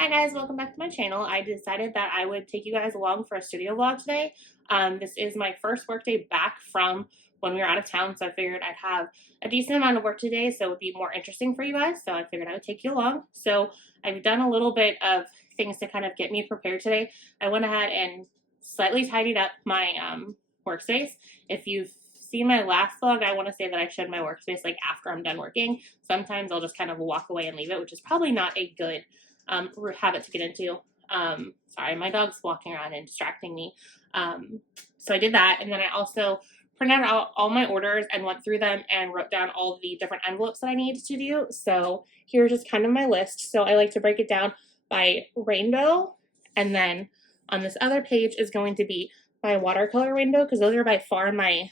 Hi guys, welcome back to my channel. I decided that I would take you guys along for a studio vlog today. This is my first work day back from when we were out of town, so I figured I'd have a decent amount of work today so it would be more interesting for you guys, so I figured I would take you along. So I've done a little bit of things to kind of get me prepared today. I went ahead and slightly tidied up my workspace. If you've seen my last vlog, I want to say that I showed my workspace like after I'm done working. Sometimes I'll just kind of walk away and leave it, which is probably not a good habit to get into. Sorry, my dog's walking around and distracting me. So I did that, and then I also printed out all my orders and went through them and wrote down all the different envelopes that I needed to do. So here's just kind of my list. So I like to break it down by rainbow, and then on this other page is going to be by watercolor rainbow, because those are by far my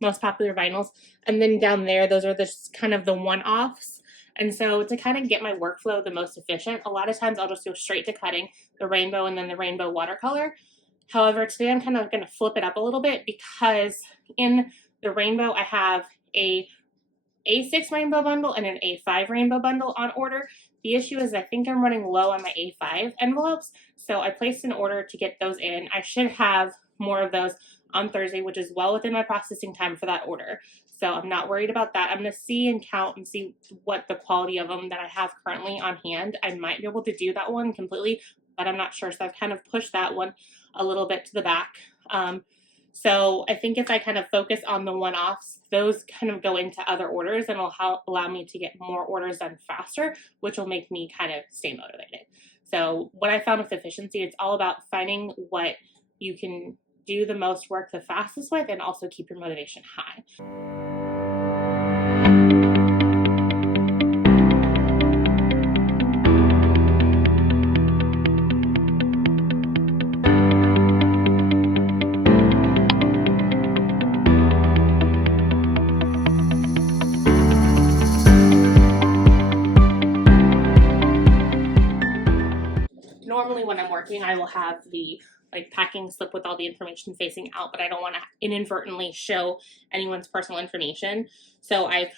most popular vinyls. And then down there, those are just kind of the one-offs. And so to kind of get my workflow the most efficient, a lot of times I'll just go straight to cutting the rainbow and then the rainbow watercolor. However, today I'm kind of going to flip it up a little bit, because in the rainbow I have a A6 rainbow bundle and an A5 rainbow bundle on order. The issue is I think I'm running low on my A5 envelopes, so I placed an order to get those in. I should have more of those on Thursday, which is well within my processing time for that order. So I'm not worried about that. I'm going to see and count and see what the quality of them that I have currently on hand. I might be able to do that one completely, but I'm not sure. So I've kind of pushed that one a little bit to the back. So I think if I kind of focus on the one-offs, those kind of go into other orders and will allow me to get more orders done faster, which will make me kind of stay motivated. So what I found with efficiency, it's all about finding what you can do the most work the fastest with and also keep your motivation high. Normally when I'm working, I will have the packing slip with all the information facing out, but I don't want to inadvertently show anyone's personal information. So I've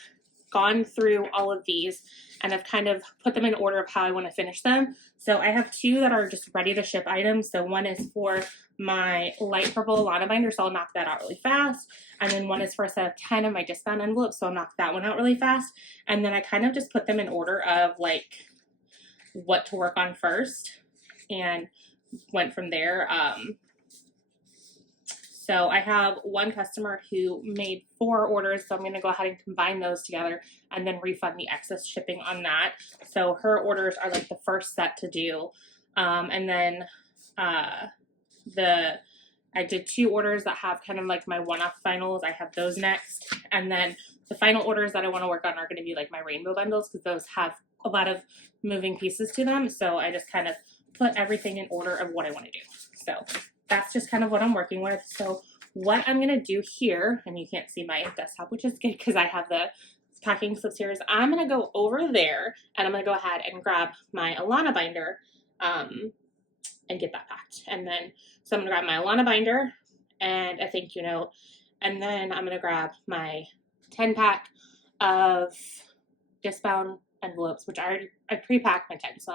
gone through all of these and I've kind of put them in order of how I want to finish them. So I have two that are just ready to ship items. So one is for my light purple Alana binder, so I'll knock that out really fast. And then one is for a set of 10 of my discount envelopes, so I'll knock that one out really fast. And then I kind of just put them in order of what to work on first, and went from there. So I have one customer who made 4 orders, so I'm going to go ahead and combine those together and then refund the excess shipping on that. So her orders are like the first set to do. And then I did 2 orders that have kind of like my one-off finals. I have those next. And then the final orders that I want to work on are going to be like my rainbow bundles, because those have a lot of moving pieces to them. So I just kind of put everything in order of what I want to do. So that's just kind of what I'm working with. So what I'm going to do here, and you can't see my desktop, which is good because I have the packing slips here, is I'm going to go over there and I'm going to go ahead and grab my Alana binder and get that packed. And then, so I'm going to grab my Alana binder and a thank you note. And then I'm going to grab my 10 pack of discount envelopes, which I pre-packed my 10. So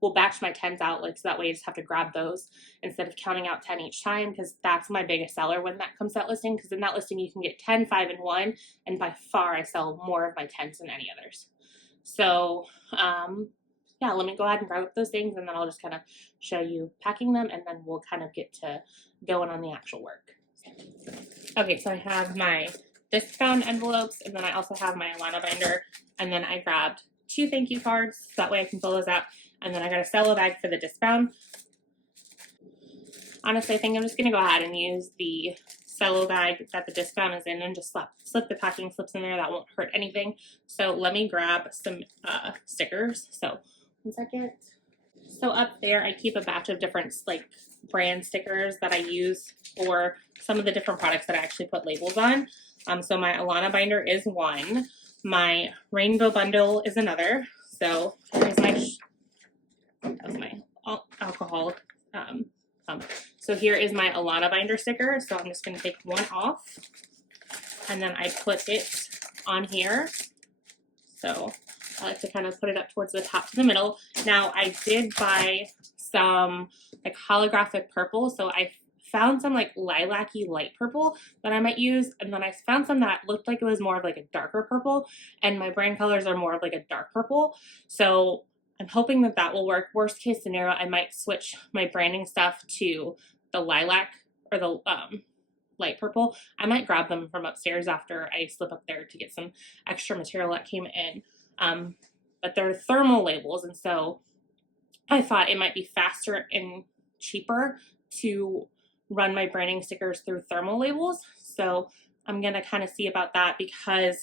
we'll batch my 10s out, so that way I just have to grab those instead of counting out 10 each time, because that's my biggest seller when that comes to that listing, because in that listing you can get 10, 5, and 1, and by far I sell more of my 10s than any others. So yeah, let me go ahead and grab up those things, and then I'll just kind of show you packing them, and then we'll kind of get to going on the actual work. Okay, so I have my discount envelopes, and then I also have my Alana binder, and then I grabbed 2 thank you cards, so that way I can fill those out. And then I got a cello bag for the discount. Honestly, I think I'm just going to go ahead and use the cello bag that the discount is in and just slip the packing slips in there. That won't hurt anything. So let me grab some stickers. So 1 second. So up there, I keep a batch of different brand stickers that I use for some of the different products that I actually put labels on. So my Alana binder is one. My rainbow bundle is another. So here's my alcohol so here is my Alana binder sticker. So I'm just going to take one off and then I put it on here. So I like to kind of put it up towards the top to the middle. Now I did buy some like holographic purple, so I found some like lilac-y light purple that I might use, and then I found some that looked like it was more of like a darker purple, and my brand colors are more of like a dark purple, so I'm hoping that that will work. Worst case scenario, I might switch my branding stuff to the lilac or the light purple. I might grab them from upstairs after I slip up there to get some extra material that came in, but they're thermal labels, and so I thought it might be faster and cheaper to run my branding stickers through thermal labels. So I'm gonna kind of see about that, because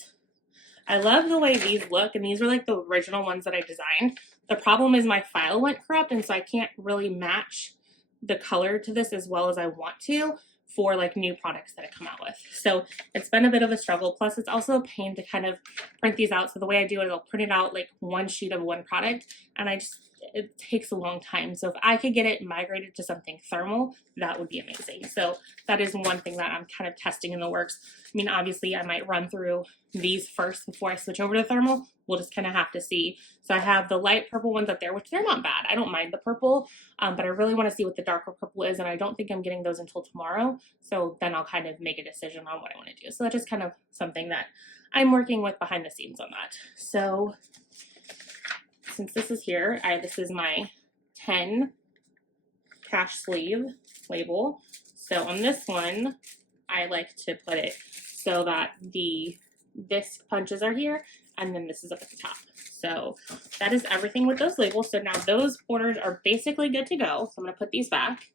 I love the way these look, and these were like the original ones that I designed. The problem is my file went corrupt, and so I can't really match the color to this as well as I want to for like new products that I come out with. So it's been a bit of a struggle. Plus it's also a pain to kind of print these out. So the way I do it, I'll print it out like one sheet of one product, and it takes a long time. So if I could get it migrated to something thermal, that would be amazing. So that is one thing that I'm kind of testing in the works. I mean, obviously I might run through these first before I switch over to thermal. We'll just kind of have to see. So I have the light purple ones up there, which they're not bad. I don't mind the purple, but I really want to see what the darker purple is, and I don't think I'm getting those until tomorrow. So then I'll kind of make a decision on what I want to do. So that's just kind of something that I'm working with behind the scenes on that. So since this is here, this is my 10 cash sleeve label. So on this one, I like to put it so that the disc punches are here, and then this is up at the top. So that is everything with those labels. So now those orders are basically good to go. So I'm gonna put these back.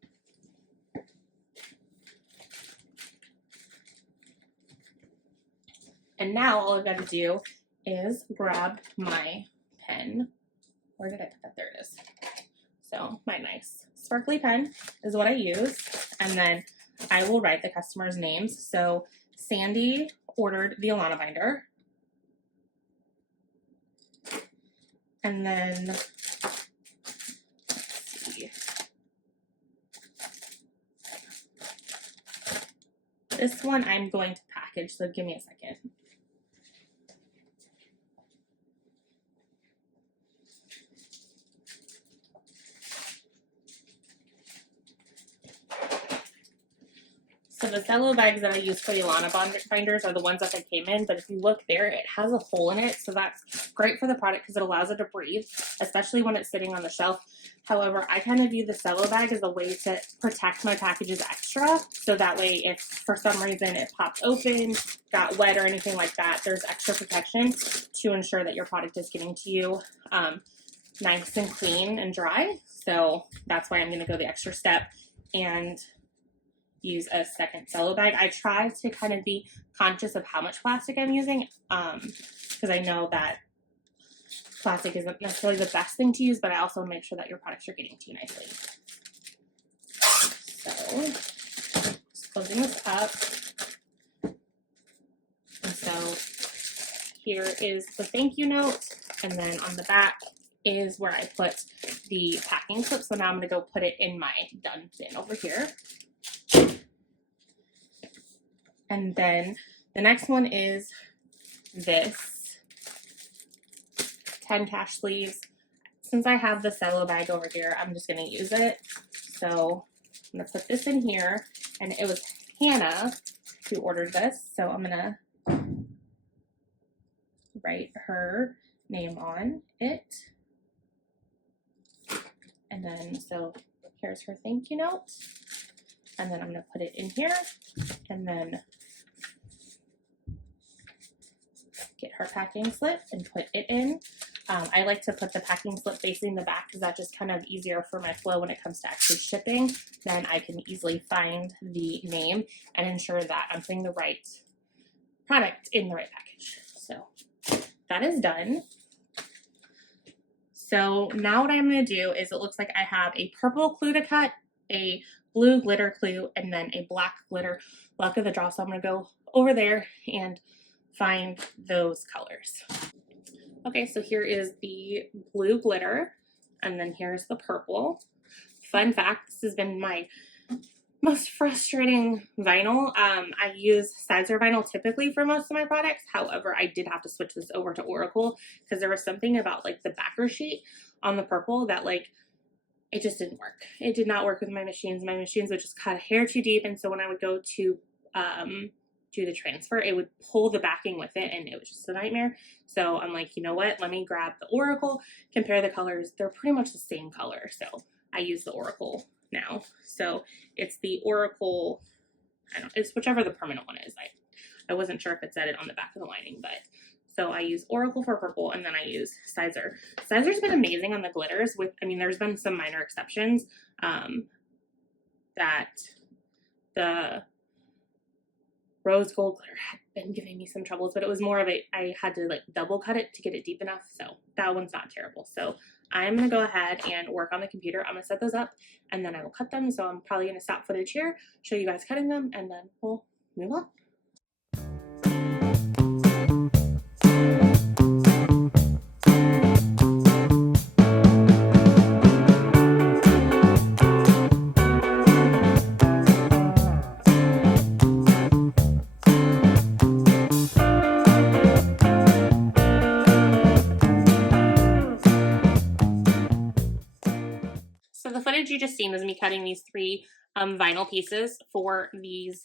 And now all I've got to do is grab my pen. Where did I put that? There it is. So my nice sparkly pen is what I use. And then I will write the customer's names. So Sandy ordered the Alana binder. And then, let's see. This one I'm going to package, so give me a second. So the cello bags that I use for the Alana binders are the ones that they came in, but if you look there, it has a hole in it, so that's great for the product because it allows it to breathe, especially when it's sitting on the shelf. However, I kind of view the cello bag as a way to protect my packages extra, so that way if for some reason it popped open, got wet or anything like that, there's extra protection to ensure that your product is getting to you nice and clean and dry. So that's why I'm going to go the extra step and use a second cello bag. I try to kind of be conscious of how much plastic I'm using, because I know that plastic isn't necessarily the best thing to use, but I also make sure that your products are getting to you nicely. So just closing this up. And so here is the thank you note, and then on the back is where I put the packing slip. So now I'm going to go put it in my done bin over here. And then the next one is this 10 cash sleeves. Since I have the cello bag over here, I'm just going to use it. So I'm going to put this in here, and it was Hannah who ordered this. So I'm going to write her name on it. And then, so here's her thank you note. And then I'm going to put it in here, and then get her packing slip and put it in. I like to put the packing slip facing the back because that's just kind of easier for my flow when it comes to actually shipping. Then I can easily find the name and ensure that I'm putting the right product in the right package. So that is done. So now what I'm going to do is, it looks like I have a purple clue to cut, a blue glitter clue, and then a black glitter. Luck of the draw. So I'm going to go over there and find those colors. Okay, so here is the blue glitter, and then here's the purple. Fun fact, this has been my most frustrating vinyl. I use Sizer vinyl typically for most of my products. However, I did have to switch this over to Oracle because there was something about like the backer sheet on the purple that like it just didn't work. It did not work with my machines. My machines would just cut a hair too deep, and so when I would go to do the transfer, it would pull the backing with it, and it was just a nightmare. So I'm like, you know what? Let me grab the Oracle, compare the colors. They're pretty much the same color, so I use the Oracle now. So it's the Oracle, I don't know, it's whichever the permanent one is. I wasn't sure if it said it on the back of the lining, but so I use Oracle for purple, and then I use Sizer. Sizer's been amazing on the glitters. I mean, there's been some minor exceptions that the rose gold glitter had been giving me some troubles, but it was more of I had to like double cut it to get it deep enough. So that one's not terrible. So I'm going to go ahead and work on the computer. I'm going to set those up and then I will cut them. So I'm probably going to stop footage here, show you guys cutting them, and then we'll move on. So the footage you just seen was me cutting these 3 vinyl pieces for these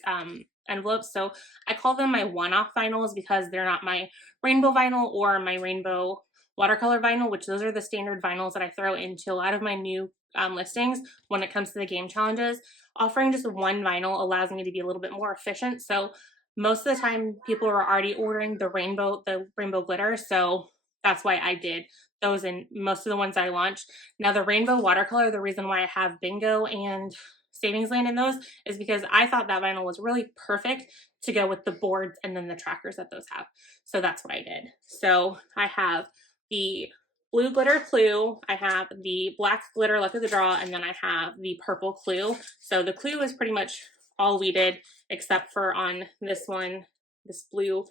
envelopes. So I call them my one-off vinyls because they're not my rainbow vinyl or my rainbow watercolor vinyl, which those are the standard vinyls that I throw into a lot of my new listings when it comes to the game challenges. Offering just one vinyl allows me to be a little bit more efficient. So most of the time people are already ordering the rainbow glitter. So that's why I did those in most of the ones I launched. Now the rainbow watercolor, the reason why I have Bingo and Savings Land in those is because I thought that vinyl was really perfect to go with the boards and then the trackers that those have. So that's what I did. So I have the blue glitter Clue, I have the black glitter Luck of the Draw, and then I have the purple Clue. So the Clue is pretty much all weeded except for on this one, this blue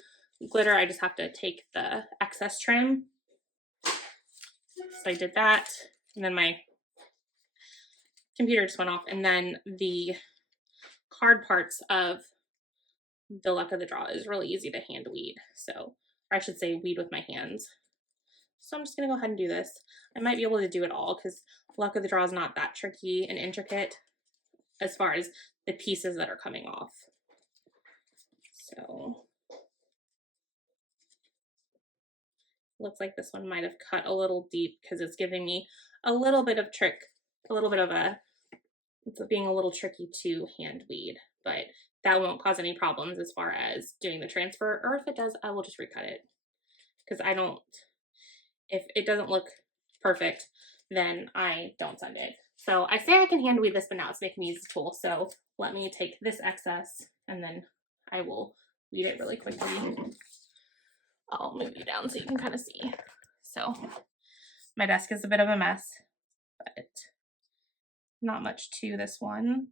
glitter, I just have to take the excess trim. So I did that, and then my computer just went off, and then the card parts of the Luck of the Draw is really easy to hand weed. So, or I should say weed with my hands. So I'm just gonna go ahead and do this. I might be able to do it all because Luck of the Draw is not that tricky and intricate as far as the pieces that are coming off. So looks like this one might have cut a little deep because it's giving me a little bit of it's being a little tricky to hand weed, but that won't cause any problems as far as doing the transfer, or if it does, I will just recut it because if it doesn't look perfect, then I don't send it. So I say I can hand weed this, but now it's making me use the tool. So let me take this excess and then I will weed it really quickly. I'll move you down so you can kind of see. So my desk is a bit of a mess, but not much to this one.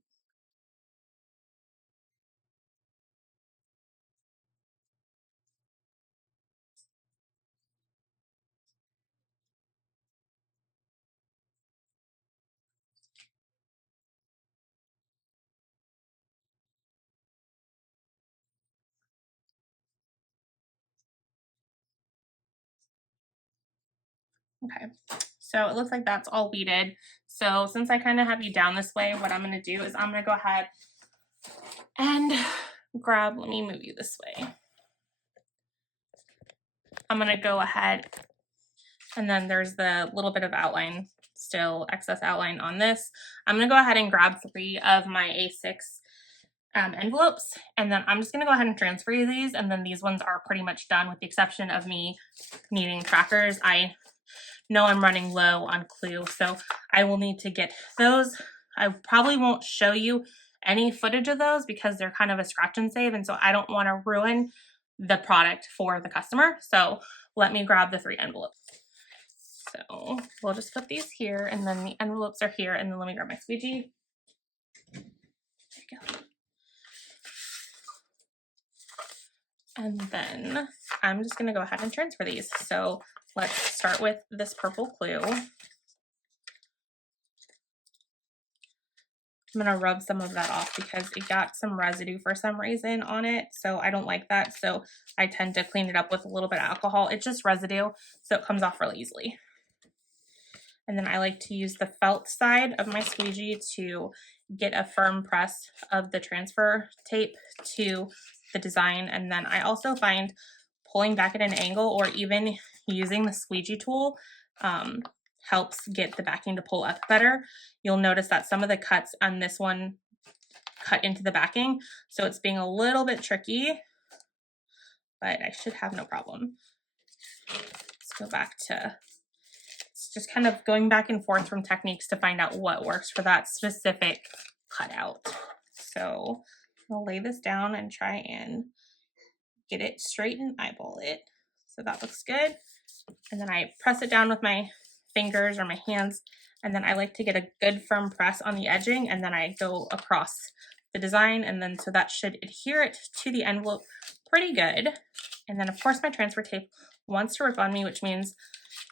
Okay, so it looks like that's all weeded. So since I kind of have you down this way, what I'm going to do is I'm going to go ahead and grab, let me move you this way. I'm going to go ahead, and then there's the little bit of outline, still excess outline on this. I'm going to go ahead and grab 3 of my A6 envelopes, and then I'm just going to go ahead and transfer these, and then these ones are pretty much done with the exception of me needing trackers. I know I'm running low on Clue, so I will need to get those. I probably won't show you any footage of those because they're kind of a scratch and save, and so I don't want to ruin the product for the customer. So let me grab the 3 envelopes. So we'll just put these here, and then the envelopes are here, and then let me grab my squeegee. There you go. And then I'm just going to go ahead and transfer these. So let's start with this purple Clue. I'm gonna rub some of that off because it got some residue for some reason on it. So I don't like that. So I tend to clean it up with a little bit of alcohol. It's just residue, so it comes off really easily. And then I like to use the felt side of my squeegee to get a firm press of the transfer tape to the design. And then I also find pulling back at an angle or even using the squeegee tool helps get the backing to pull up better. You'll notice that some of the cuts on this one cut into the backing, so it's being a little bit tricky, but I should have no problem. Let's go back to, it's just kind of going back and forth from techniques to find out what works for that specific cutout. So I'll lay this down and try and get it straight and eyeball it. So that looks good. And then I press it down with my fingers or my hands, and then I like to get a good firm press on the edging, and then I go across the design, and then so that should adhere it to the envelope pretty good. And then of course my transfer tape wants to rip on me, which means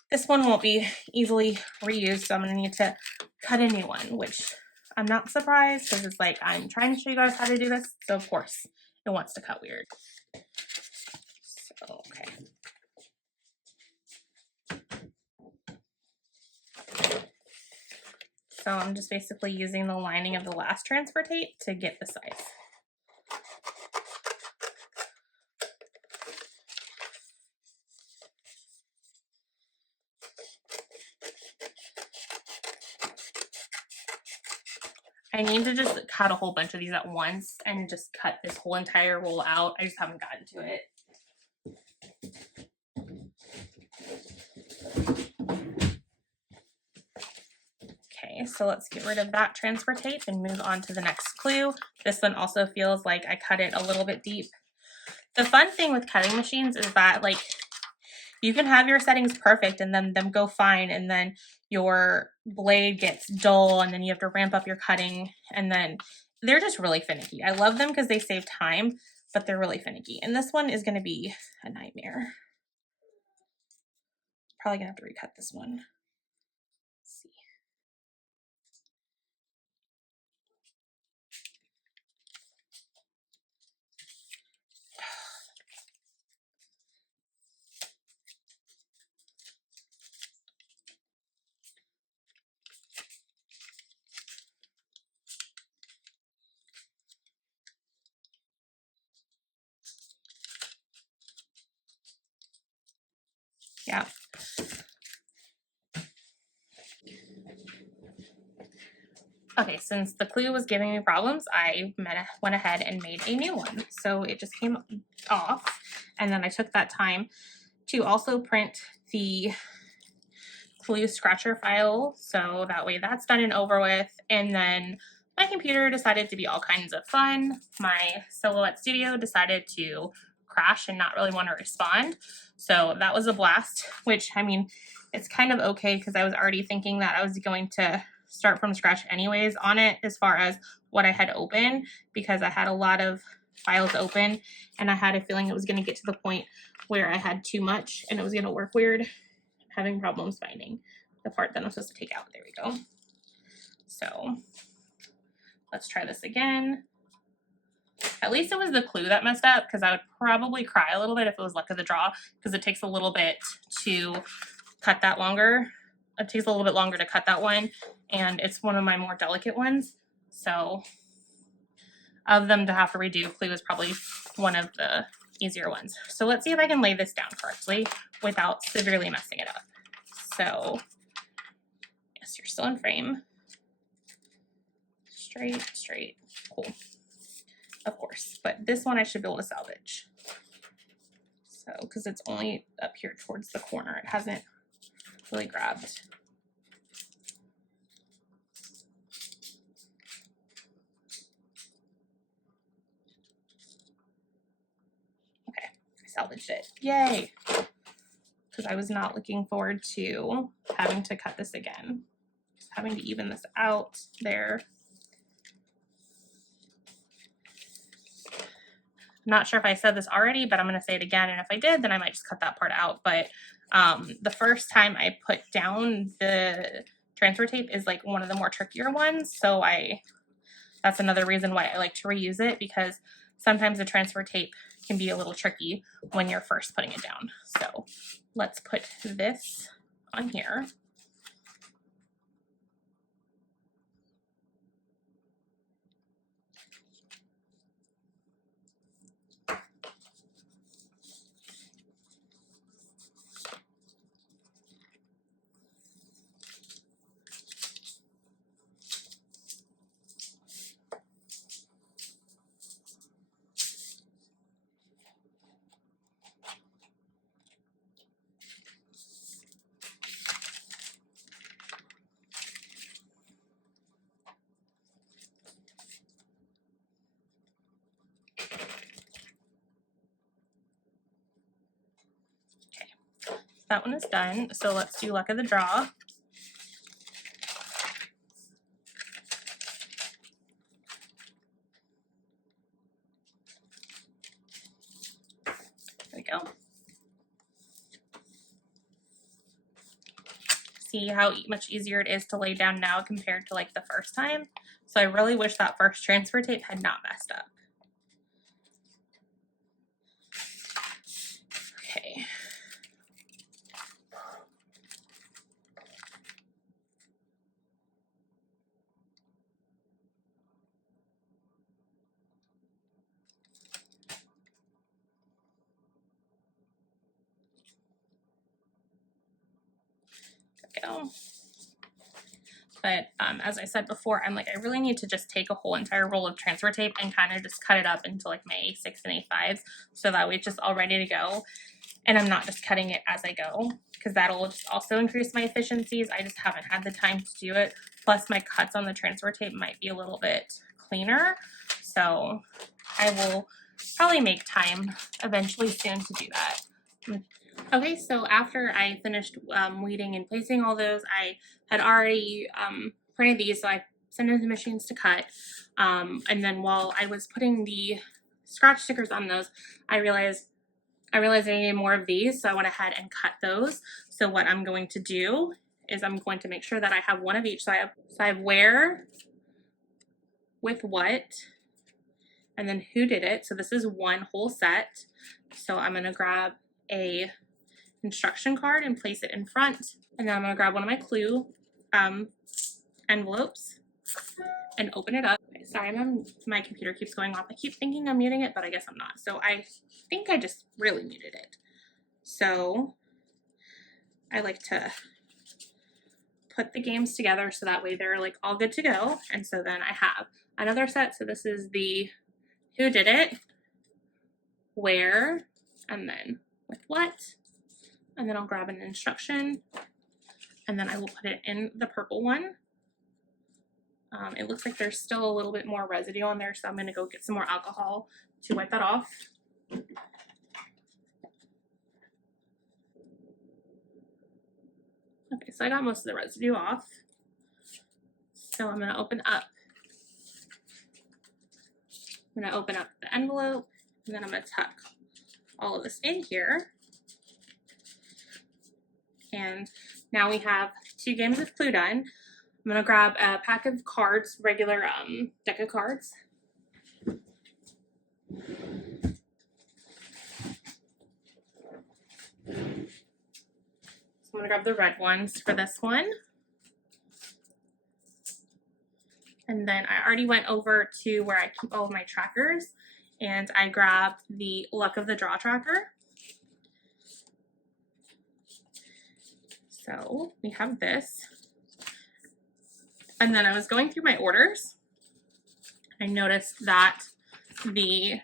this one won't be easily reused, so I'm going to need to cut a new one, which I'm not surprised because it's like I'm trying to show you guys how to do this, so of course it wants to cut weird. So okay. So I'm just basically using the lining of the last transfer tape to get the size. I need to just cut a whole bunch of these at once and just cut this whole entire roll out. I just haven't gotten to it. Okay, so let's get rid of that transfer tape and move on to the next clue. This one also feels like I cut it a little bit deep. The fun thing with cutting machines is that like you can have your settings perfect and then them go fine, and then your blade gets dull and then you have to ramp up your cutting, and then they're just really finicky. I love them because they save time, but they're really finicky. And this one is going to be a nightmare. Probably going to have to recut this one. Let's see. Yeah. Okay, since the clue was giving me problems, I went ahead and made a new one. So it just came off, and then I took that time to also print the clue scratcher file, so that way that's done and over with. And then my computer decided to be all kinds of fun. My Silhouette Studio decided to crash and not really want to respond. So that was a blast, which I mean, it's kind of okay because I was already thinking that I was going to start from scratch anyways on it as far as what I had open, because I had a lot of files open and I had a feeling it was going to get to the point where I had too much and it was going to work weird, having problems finding the part that I'm supposed to take out. There we go. So let's try this again. At least it was the clue that messed up, because I would probably cry a little bit if it was luck of the draw, because it takes a little bit to cut that longer. It takes a little bit longer to cut that one, and it's one of my more delicate ones. So of them to have to redo, clue is probably one of the easier ones. So let's see if I can lay this down correctly without severely messing it up. So yes, you're still in frame. Straight, straight, cool. Of course, but this one I should be able to salvage. So, because it's only up here towards the corner, it hasn't really grabbed. Okay, I salvaged it. Yay! Because I was not looking forward to having to cut this again. Just having to even this out there. Not sure if I said this already, but I'm going to say it again. And if I did, then I might just cut that part out. But the first time I put down the transfer tape is like one of the more trickier ones. So I that's another reason why I like to reuse it, because sometimes the transfer tape can be a little tricky when you're first putting it down. So let's put this on here. That one is done. So let's do luck of the draw. There we go. See how much easier it is to lay down now compared to like the first time. So I really wish that first transfer tape had not messed up. Okay. Go. But as I said before, I'm like, I really need to just take a whole entire roll of transfer tape and kind of just cut it up into like my A6 and A5s, so that way it's just all ready to go, and I'm not just cutting it as I go, because that'll just also increase my efficiencies. I just haven't had the time to do it. Plus my cuts on the transfer tape might be a little bit cleaner, so I will probably make time eventually soon to do that. Okay, so after I finished weeding and placing all those, I had already printed these, so I sent them to machines to cut. And then while I was putting the scratch stickers on those, I realized I needed more of these, so I went ahead and cut those. So what I'm going to do is I'm going to make sure that I have one of each. So I have where, with what, and then who did it. So this is one whole set. So I'm gonna grab a instruction card and place it in front, and then I'm gonna grab one of my clue envelopes and open it up. Okay, sorry, my computer keeps going off. I keep thinking I'm muting it, but I guess I'm not. So I think I just really muted it. So I like to put the games together so that way they're like all good to go. And so then I have another set. So this is the who did it, where, and then with what. And then I'll grab an instruction, and then I will put it in the purple one. It looks like there's still a little bit more residue on there, so I'm going to go get some more alcohol to wipe that off. Okay, so I got most of the residue off. So I'm going to open up. I'm going to open up the envelope, and then I'm going to tuck all of this in here. And now we have 2 games of Clue done. I'm gonna grab a pack of cards, regular deck of cards. So I'm gonna grab the red ones for this one. And then I already went over to where I keep all of my trackers, and I grabbed the Luck of the Draw tracker. So we have this. And then I was going through my orders. I noticed that the,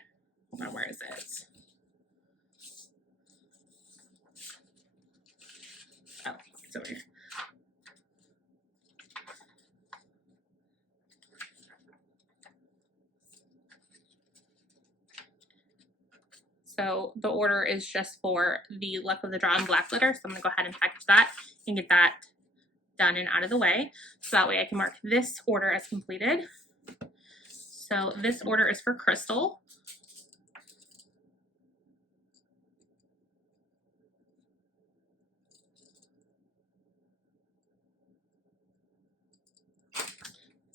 hold on, where is it? Oh, it's over here. So the order is just for the Luck of the Draw and black glitter. So I'm gonna go ahead and package that and get that done and out of the way. So that way I can mark this order as completed. So this order is for Crystal.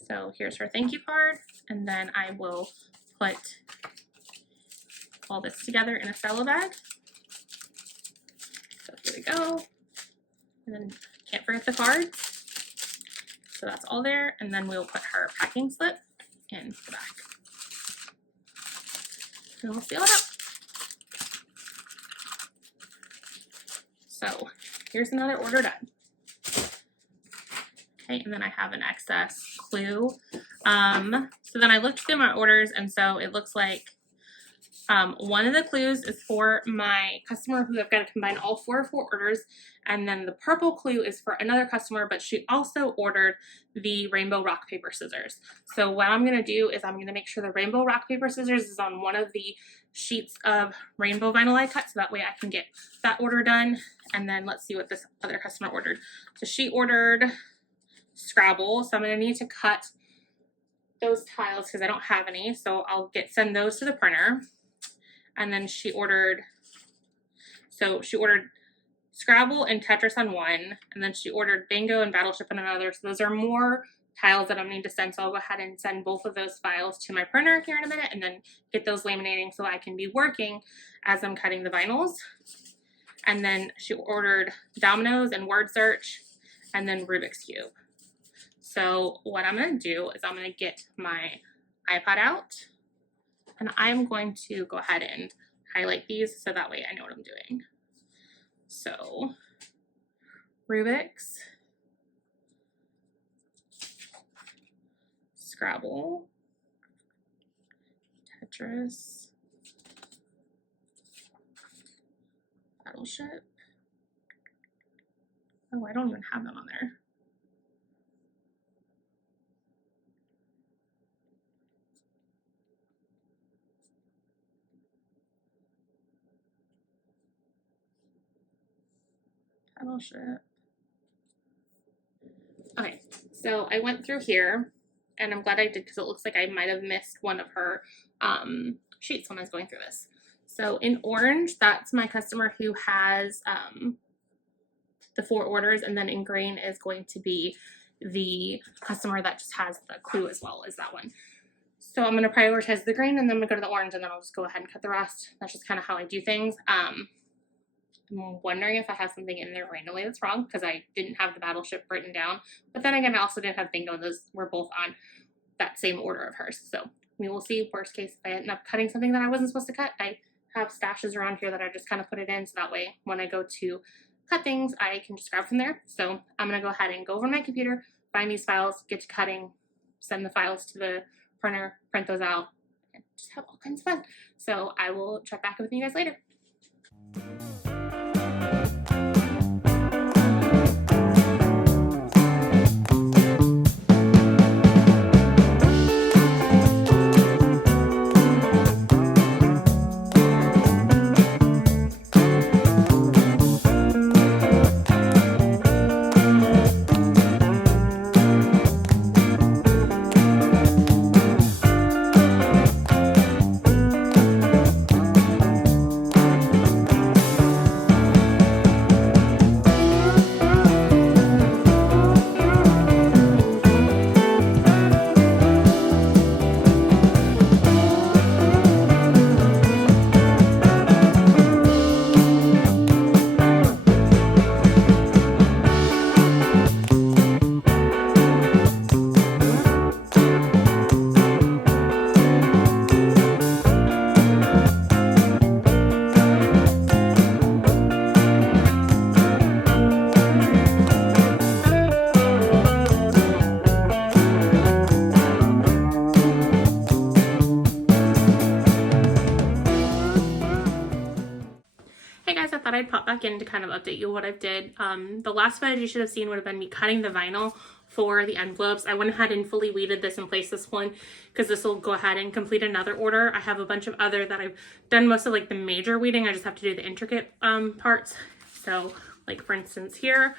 So here's her thank you card. And then I will put all this together in a cello bag. So here we go. And then can't forget the cards. So that's all there. And then we'll put her packing slip in the back. And we'll seal it up. So here's another order done. Okay, and then I have an excess clue. So then I looked through my orders, and so it looks like one of the clues is for my customer who I've got to combine all four of her orders, and then the purple clue is for another customer, but she also ordered the rainbow rock, paper, scissors. So what I'm going to do is I'm going to make sure the rainbow rock, paper, scissors is on one of the sheets of rainbow vinyl I cut, so that way I can get that order done. And then let's see what this other customer ordered. So she ordered Scrabble, so I'm going to need to cut those tiles because I don't have any, so I'll send those to the printer. And then she ordered Scrabble and Tetris on one, and then she ordered Bingo and Battleship on another. So those are more tiles that I need to send, so I'll go ahead and send both of those files to my printer here in a minute and then get those laminating so I can be working as I'm cutting the vinyls. And then she ordered Dominoes and Word Search and then Rubik's Cube. So what I'm going to do is I'm going to get my iPad out, and I'm going to go ahead and highlight these so that way I know what I'm doing. So Rubik's, Scrabble, Tetris, Battleship. Oh, I don't even have them on there. Battleship. Okay, so I went through here, and I'm glad I did because it looks like I might have missed one of her sheets when I was going through this. So in orange, that's my customer who has the 4 orders, and then in green is going to be the customer that just has the clue as well as that one. So I'm going to prioritize the green, and then I'm going to go to the orange, and then I'll just go ahead and cut the rest. That's just kind of how I do things. I'm wondering if I have something in there randomly that's wrong because I didn't have the Battleship written down. But then again, I also didn't have Bingo. Those were both on that same order of hers. So we will see. Worst case, if I end up cutting something that I wasn't supposed to cut, I have stashes around here that I just kind of put it in. So that way, when I go to cut things, I can just grab from there. So I'm going to go ahead and go over to my computer, find these files, get to cutting, send the files to the printer, print those out, and just have all kinds of fun. So I will check back with you guys later. I'd pop back in to kind of update you what I've did. The last footage you should have seen would have been me cutting the vinyl for the envelopes. I went ahead and fully weeded this and placed this one because this will go ahead and complete another order. I have a bunch of other that I've done most of like the major weeding. I just have to do the intricate parts. So like for instance here,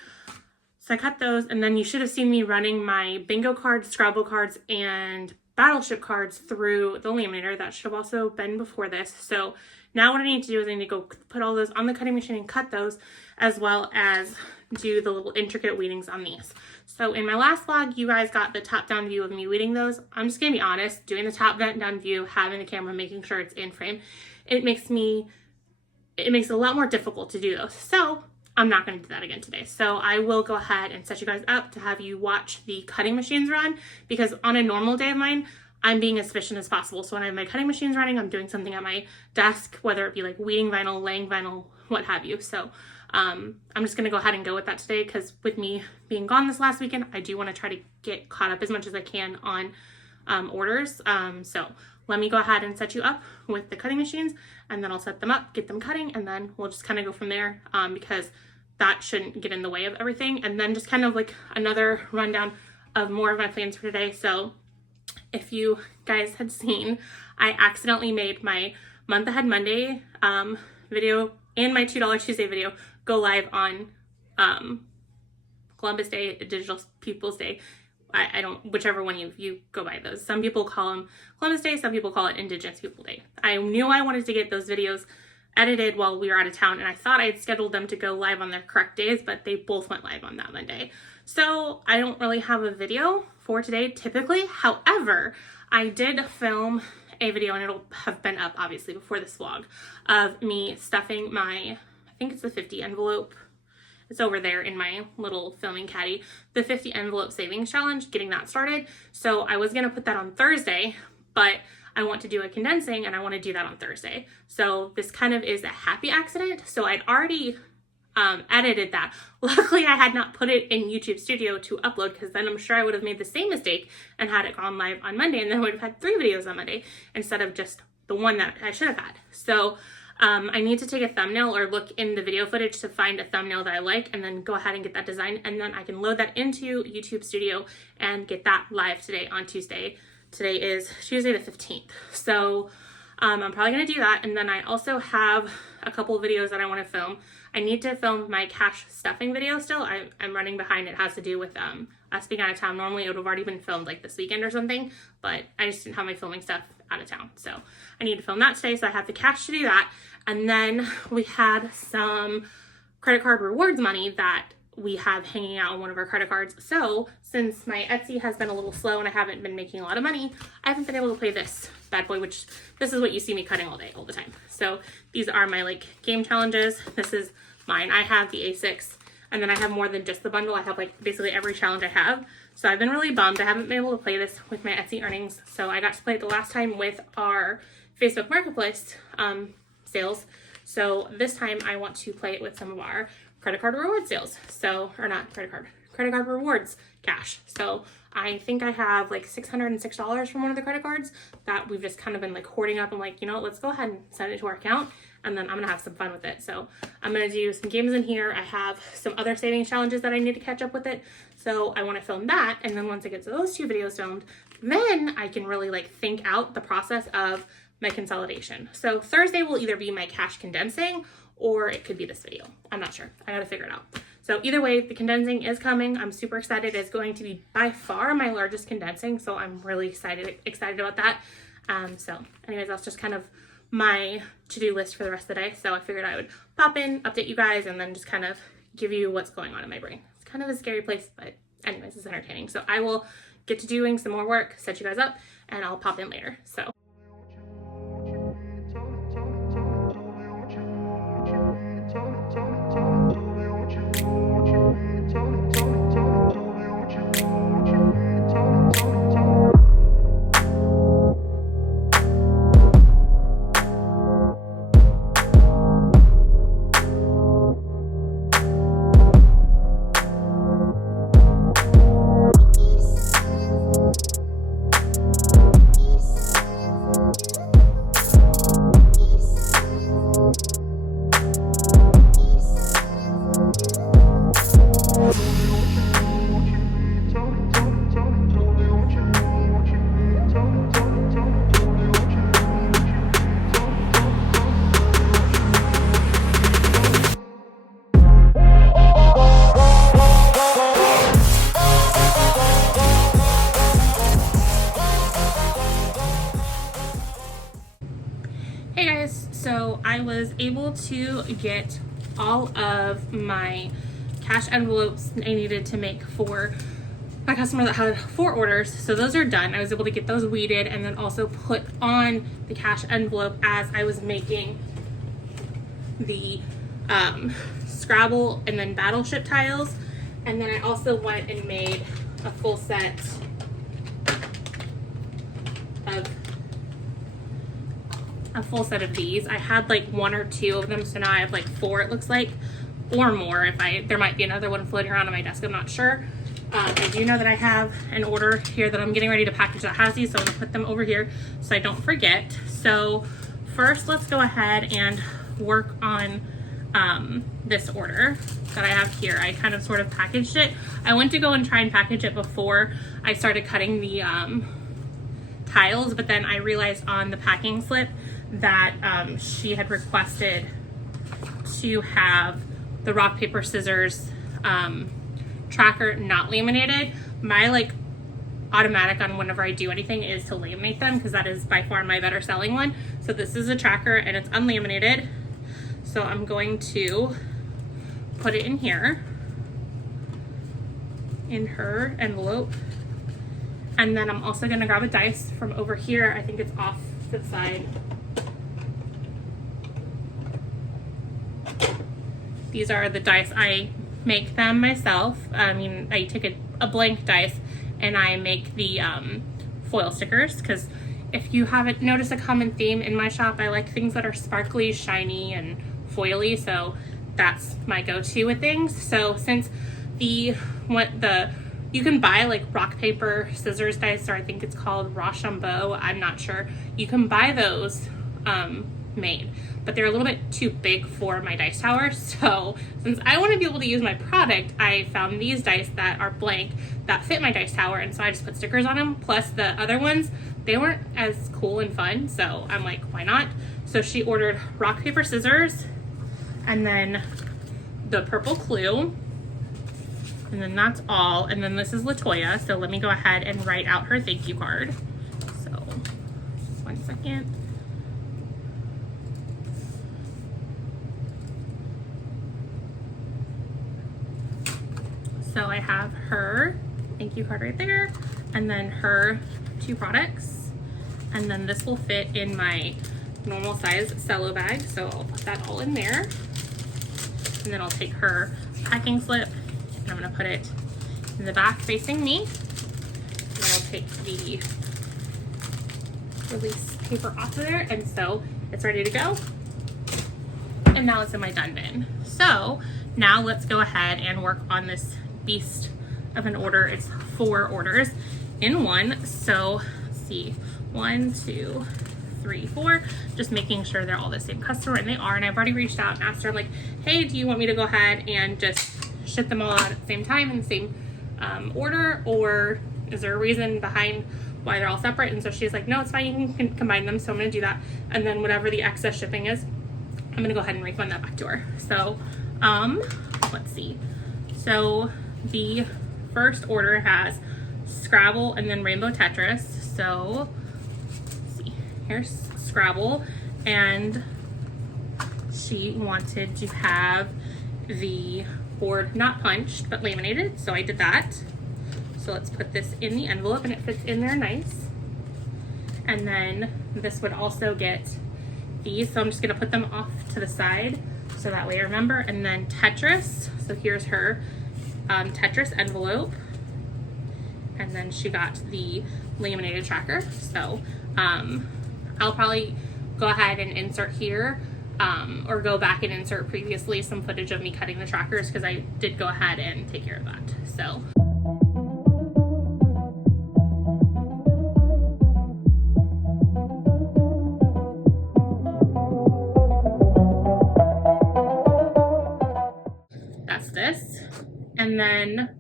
so I cut those, and then you should have seen me running my bingo cards, Scrabble cards, and Battleship cards through the laminator. That should have also been before this. So now what I need to do is I need to go put all those on the cutting machine and cut those, as well as do the little intricate weedings on these. So in my last vlog, you guys got the top-down view of me weeding those. I'm just gonna be honest, doing the top-down view, having the camera, making sure it's in frame, it makes it a lot more difficult to do those. So I'm not gonna do that again today. So I will go ahead and set you guys up to have you watch the cutting machines run, because on a normal day of mine, I'm being as efficient as possible. So when I have my cutting machines running, I'm doing something at my desk, whether it be like weeding vinyl, laying vinyl, what have you. So I'm just gonna go ahead and go with that today, because with me being gone this last weekend, I do want to try to get caught up as much as I can on orders. So let me go ahead and set you up with the cutting machines, and then I'll set them up, get them cutting, and then we'll just kind of go from there, because that shouldn't get in the way of everything. And then just kind of like another rundown of more of my plans for today. So if you guys had seen, I accidentally made my month ahead Monday video and my $2 Tuesday video go live on Columbus Day, Digital Peoples Day. I don't, whichever one you go by those. Some people call them Columbus Day, some people call it Indigenous People Day. I knew I wanted to get those videos edited while we were out of town, and I thought I'd scheduled them to go live on their correct days, but they both went live on that Monday. So I don't really have a video for today typically. However, I did film a video, and it'll have been up obviously before this vlog, of me stuffing my, I think it's the 50 envelope. It's over there in my little filming caddy, the 50 envelope savings challenge, getting that started. So I was gonna put that on Thursday, but I want to do a condensing and I want to do that on Thursday. So this kind of is a happy accident. So I'd already edited that. Luckily, I had not put it in YouTube Studio to upload, because then I'm sure I would have made the same mistake and had it gone live on Monday, and then I would have had 3 videos on Monday instead of just the one that I should have had. So I need to take a thumbnail or look in the video footage to find a thumbnail that I like, and then go ahead and get that designed, and then I can load that into YouTube Studio and get that live today on Tuesday. Today is Tuesday the 15th. So I'm probably gonna do that. And then I also have a couple of videos that I wanna film. I need to film my cash stuffing video still. I'm running behind. It has to do with us being out of town. Normally it would have already been filmed like this weekend or something, but I just didn't have my filming stuff out of town. So I need to film that today, so I have the cash to do that. And then we had some credit card rewards money that we have hanging out on one of our credit cards. So since my Etsy has been a little slow and I haven't been making a lot of money, I haven't been able to play this bad boy, which this is what you see me cutting all day, all the time. So these are my like game challenges. This is mine. I have the A6, and then I have more than just the bundle. I have like basically every challenge I have. So I've been really bummed I haven't been able to play this with my Etsy earnings. So I got to play it the last time with our Facebook Marketplace sales. So this time I want to play it with some of our credit card reward sales. So, or not credit card rewards cash. So I think I have like $606 from one of the credit cards that we've just kind of been like hoarding up. I'm like, you know, let's go ahead and send it to our account, and then I'm gonna have some fun with it. So I'm gonna do some games in here. I have some other savings challenges that I need to catch up with it. So I wanna film that. And then once I get to those 2 videos filmed, then I can really like think out the process of my consolidation. So Thursday will either be my cash condensing, or it could be this video. I'm not sure. I gotta figure it out. So either way, the condensing is coming. I'm super excited. It's going to be by far my largest condensing, so I'm really excited about that. So anyways, that's just kind of my to-do list for the rest of the day. So I figured I would pop in, update you guys, and then just kind of give you what's going on in my brain. It's kind of a scary place, but anyways, it's entertaining. So I will get to doing some more work, set you guys up, and I'll pop in later. So hey guys, so I was able to get all of my cash envelopes I needed to make for my customer that had 4 orders. So those are done. I was able to get those weeded and then also put on the cash envelope as I was making the Scrabble and then Battleship tiles. And then I also went and made a full set of these. I had like 1 or 2 of them, so now I have like 4, it looks like, or more. If there might be another one floating around on my desk, I'm not sure. I do know that I have an order here that I'm getting ready to package that has these, so I'm gonna put them over here so I don't forget. So first, let's go ahead and work on this order that I have here. I kind of sort of packaged it. I went to go and try and package it before I started cutting the tiles, but then I realized on the packing slip that she had requested to have the rock, paper, scissors tracker not laminated. My like automatic on whenever I do anything is to laminate them because that is by far my better selling one. So this is a tracker and it's unlaminated. So I'm going to put it in here in her envelope. And then I'm also gonna grab a dice from over here. I think it's off to the side. These are the dice. I make them myself. I mean, I take a blank dice and I make the foil stickers, because if you haven't noticed a common theme in my shop, I like things that are sparkly, shiny, and foily, so that's my go-to with things. So since you can buy like rock, paper, scissors dice, or I think it's called Rochambeau, I'm not sure. You can buy those made, but they're a little bit too big for my dice tower. So since I want to be able to use my product, I found these dice that are blank that fit my dice tower, and so I just put stickers on them. Plus the other ones, they weren't as cool and fun, so I'm like, why not? So she ordered rock, paper, scissors, and then the purple clue, and then that's all. And then this is Latoya, so let me go ahead and write out her thank you card. So just 1 second. So I have her thank you card right there, and then her 2 products, and then this will fit in my normal size cello bag, so I'll put that all in there. And then I'll take her packing slip and I'm gonna put it in the back facing me. And then I'll take the release paper off of there, and so it's ready to go. And now it's in my done bin. So now let's go ahead and work on this beast of an order. It's 4 orders in one. So let's see, 1, 2, 3, 4, just making sure they're all the same customer, and they are. And I've already reached out and asked her, I'm like, hey, do you want me to go ahead and just ship them all out at the same time in the same order, or is there a reason behind why they're all separate? And so she's like, no, it's fine, you can combine them. So I'm gonna do that, and then whatever the excess shipping is, I'm gonna go ahead and refund that back to her. So let's see. So the first order has Scrabble and then Rainbow Tetris. So let's see, here's Scrabble, and she wanted to have the board not punched but laminated, so I did that. So let's put this in the envelope and it fits in there nice. And then this would also get these, so I'm just gonna put them off to the side so that way I remember. And then Tetris, so here's her Tetris envelope, and then she got the laminated tracker. So I'll probably go ahead and insert here or go back and insert previously some footage of me cutting the trackers, because I did go ahead and take care of that. So that's this. And then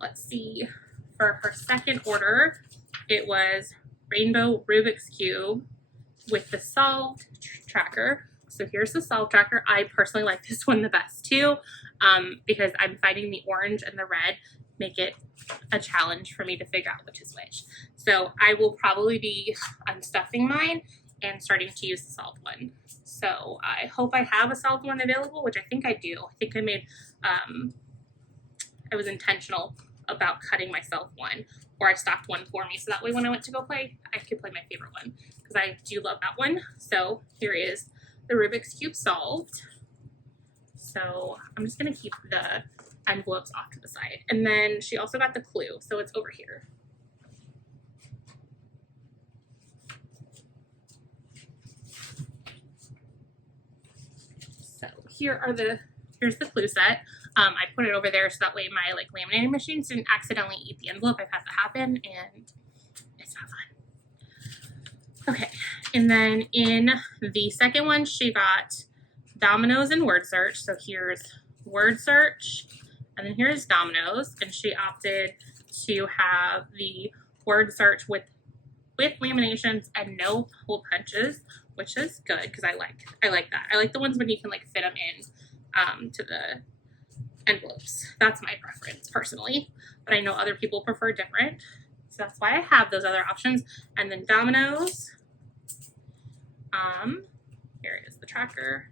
let's see, for her second order, it was Rainbow Rubik's Cube with the solved tracker. So here's the solved tracker. I personally like this one the best too, because I'm finding the orange and the red make it a challenge for me to figure out which is which. So I will probably be unstuffing mine and starting to use the solved one. So I hope I have a solved one available, which I think I do. I think I made, I was intentional about cutting myself one, or I stocked one for me. So that way when I went to go play, I could play my favorite one because I do love that one. So here is the Rubik's Cube solved. So I'm just gonna keep the envelopes off to the side. And then she also got the clue, so it's over here. So here's the clue set. I put it over there so that way my like laminating machines didn't accidentally eat the envelope. I've had that happen and it's not fun. Okay, and then in the second one, she got dominoes and word search. So here's word search, and then here's dominoes, and she opted to have the word search with laminations and no hole punches, which is good because I like that. I like the ones when you can like fit them in to the envelopes. That's my preference personally, but I know other people prefer different, so that's why I have those other options. And then dominoes, here is the tracker.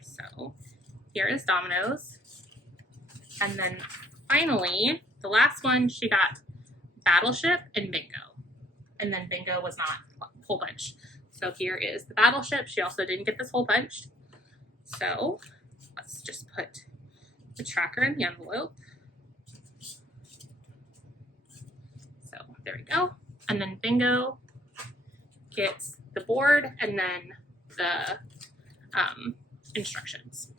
So here is dominoes, and then finally the last one, she got battleship and bingo, and then bingo was not hole punch. So here is the battleship. She also didn't get this hole punched. So let's just put the tracker in the envelope. So there we go. And then bingo gets the board and then the instructions.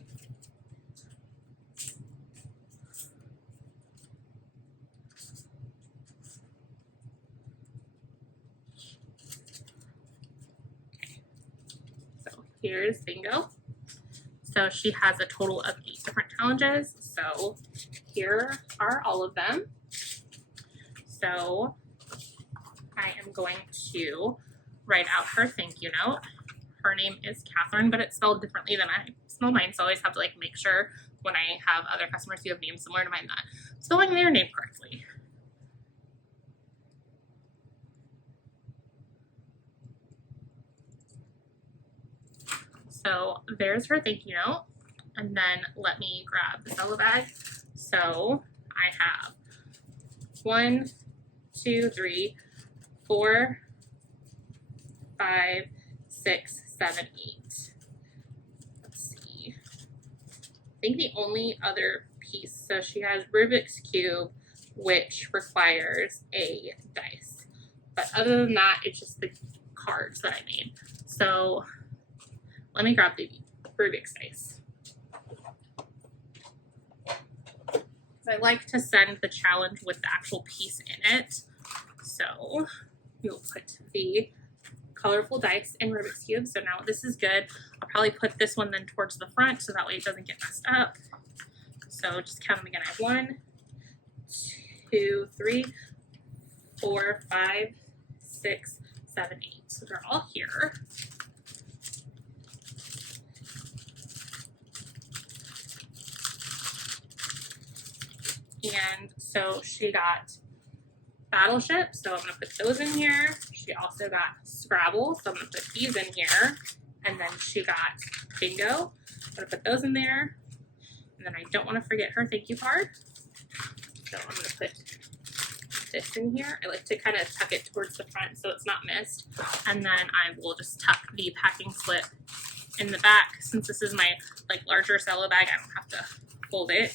So here's bingo. So she has a total of 8 different challenges. So here are all of them. So I am going to write out her thank you note. Her name is Catherine, but it's spelled differently than I spell mine. So I always have to like make sure when I have other customers who have names similar to mine that I'm spelling their name correctly. So there's her thank you note. And then let me grab the cello bag. So I have 1, 2, 3, 4, 5, 6, 7, 8. Let's see. I think the only other piece, so she has Rubik's Cube, which requires a dice. But other than that, it's just the cards that I made. So let me grab the Rubik's dice. I like to send the challenge with the actual piece in it. So we'll put the colorful dice in Rubik's Cube. So now this is good. I'll probably put this one then towards the front so that way it doesn't get messed up. So just count them again. I have 1, 2, 3, 4, 5, 6, 7, 8. So they're all here. And so she got Battleship, so I'm going to put those in here. She also got Scrabble, so I'm going to put these in here. And then she got Bingo. I'm going to put those in there. And then I don't want to forget her thank you card. So I'm going to put this in here. I like to kind of tuck it towards the front so it's not missed. And then I will just tuck the packing slip in the back. Since this is my like larger cello bag, I don't have to fold it.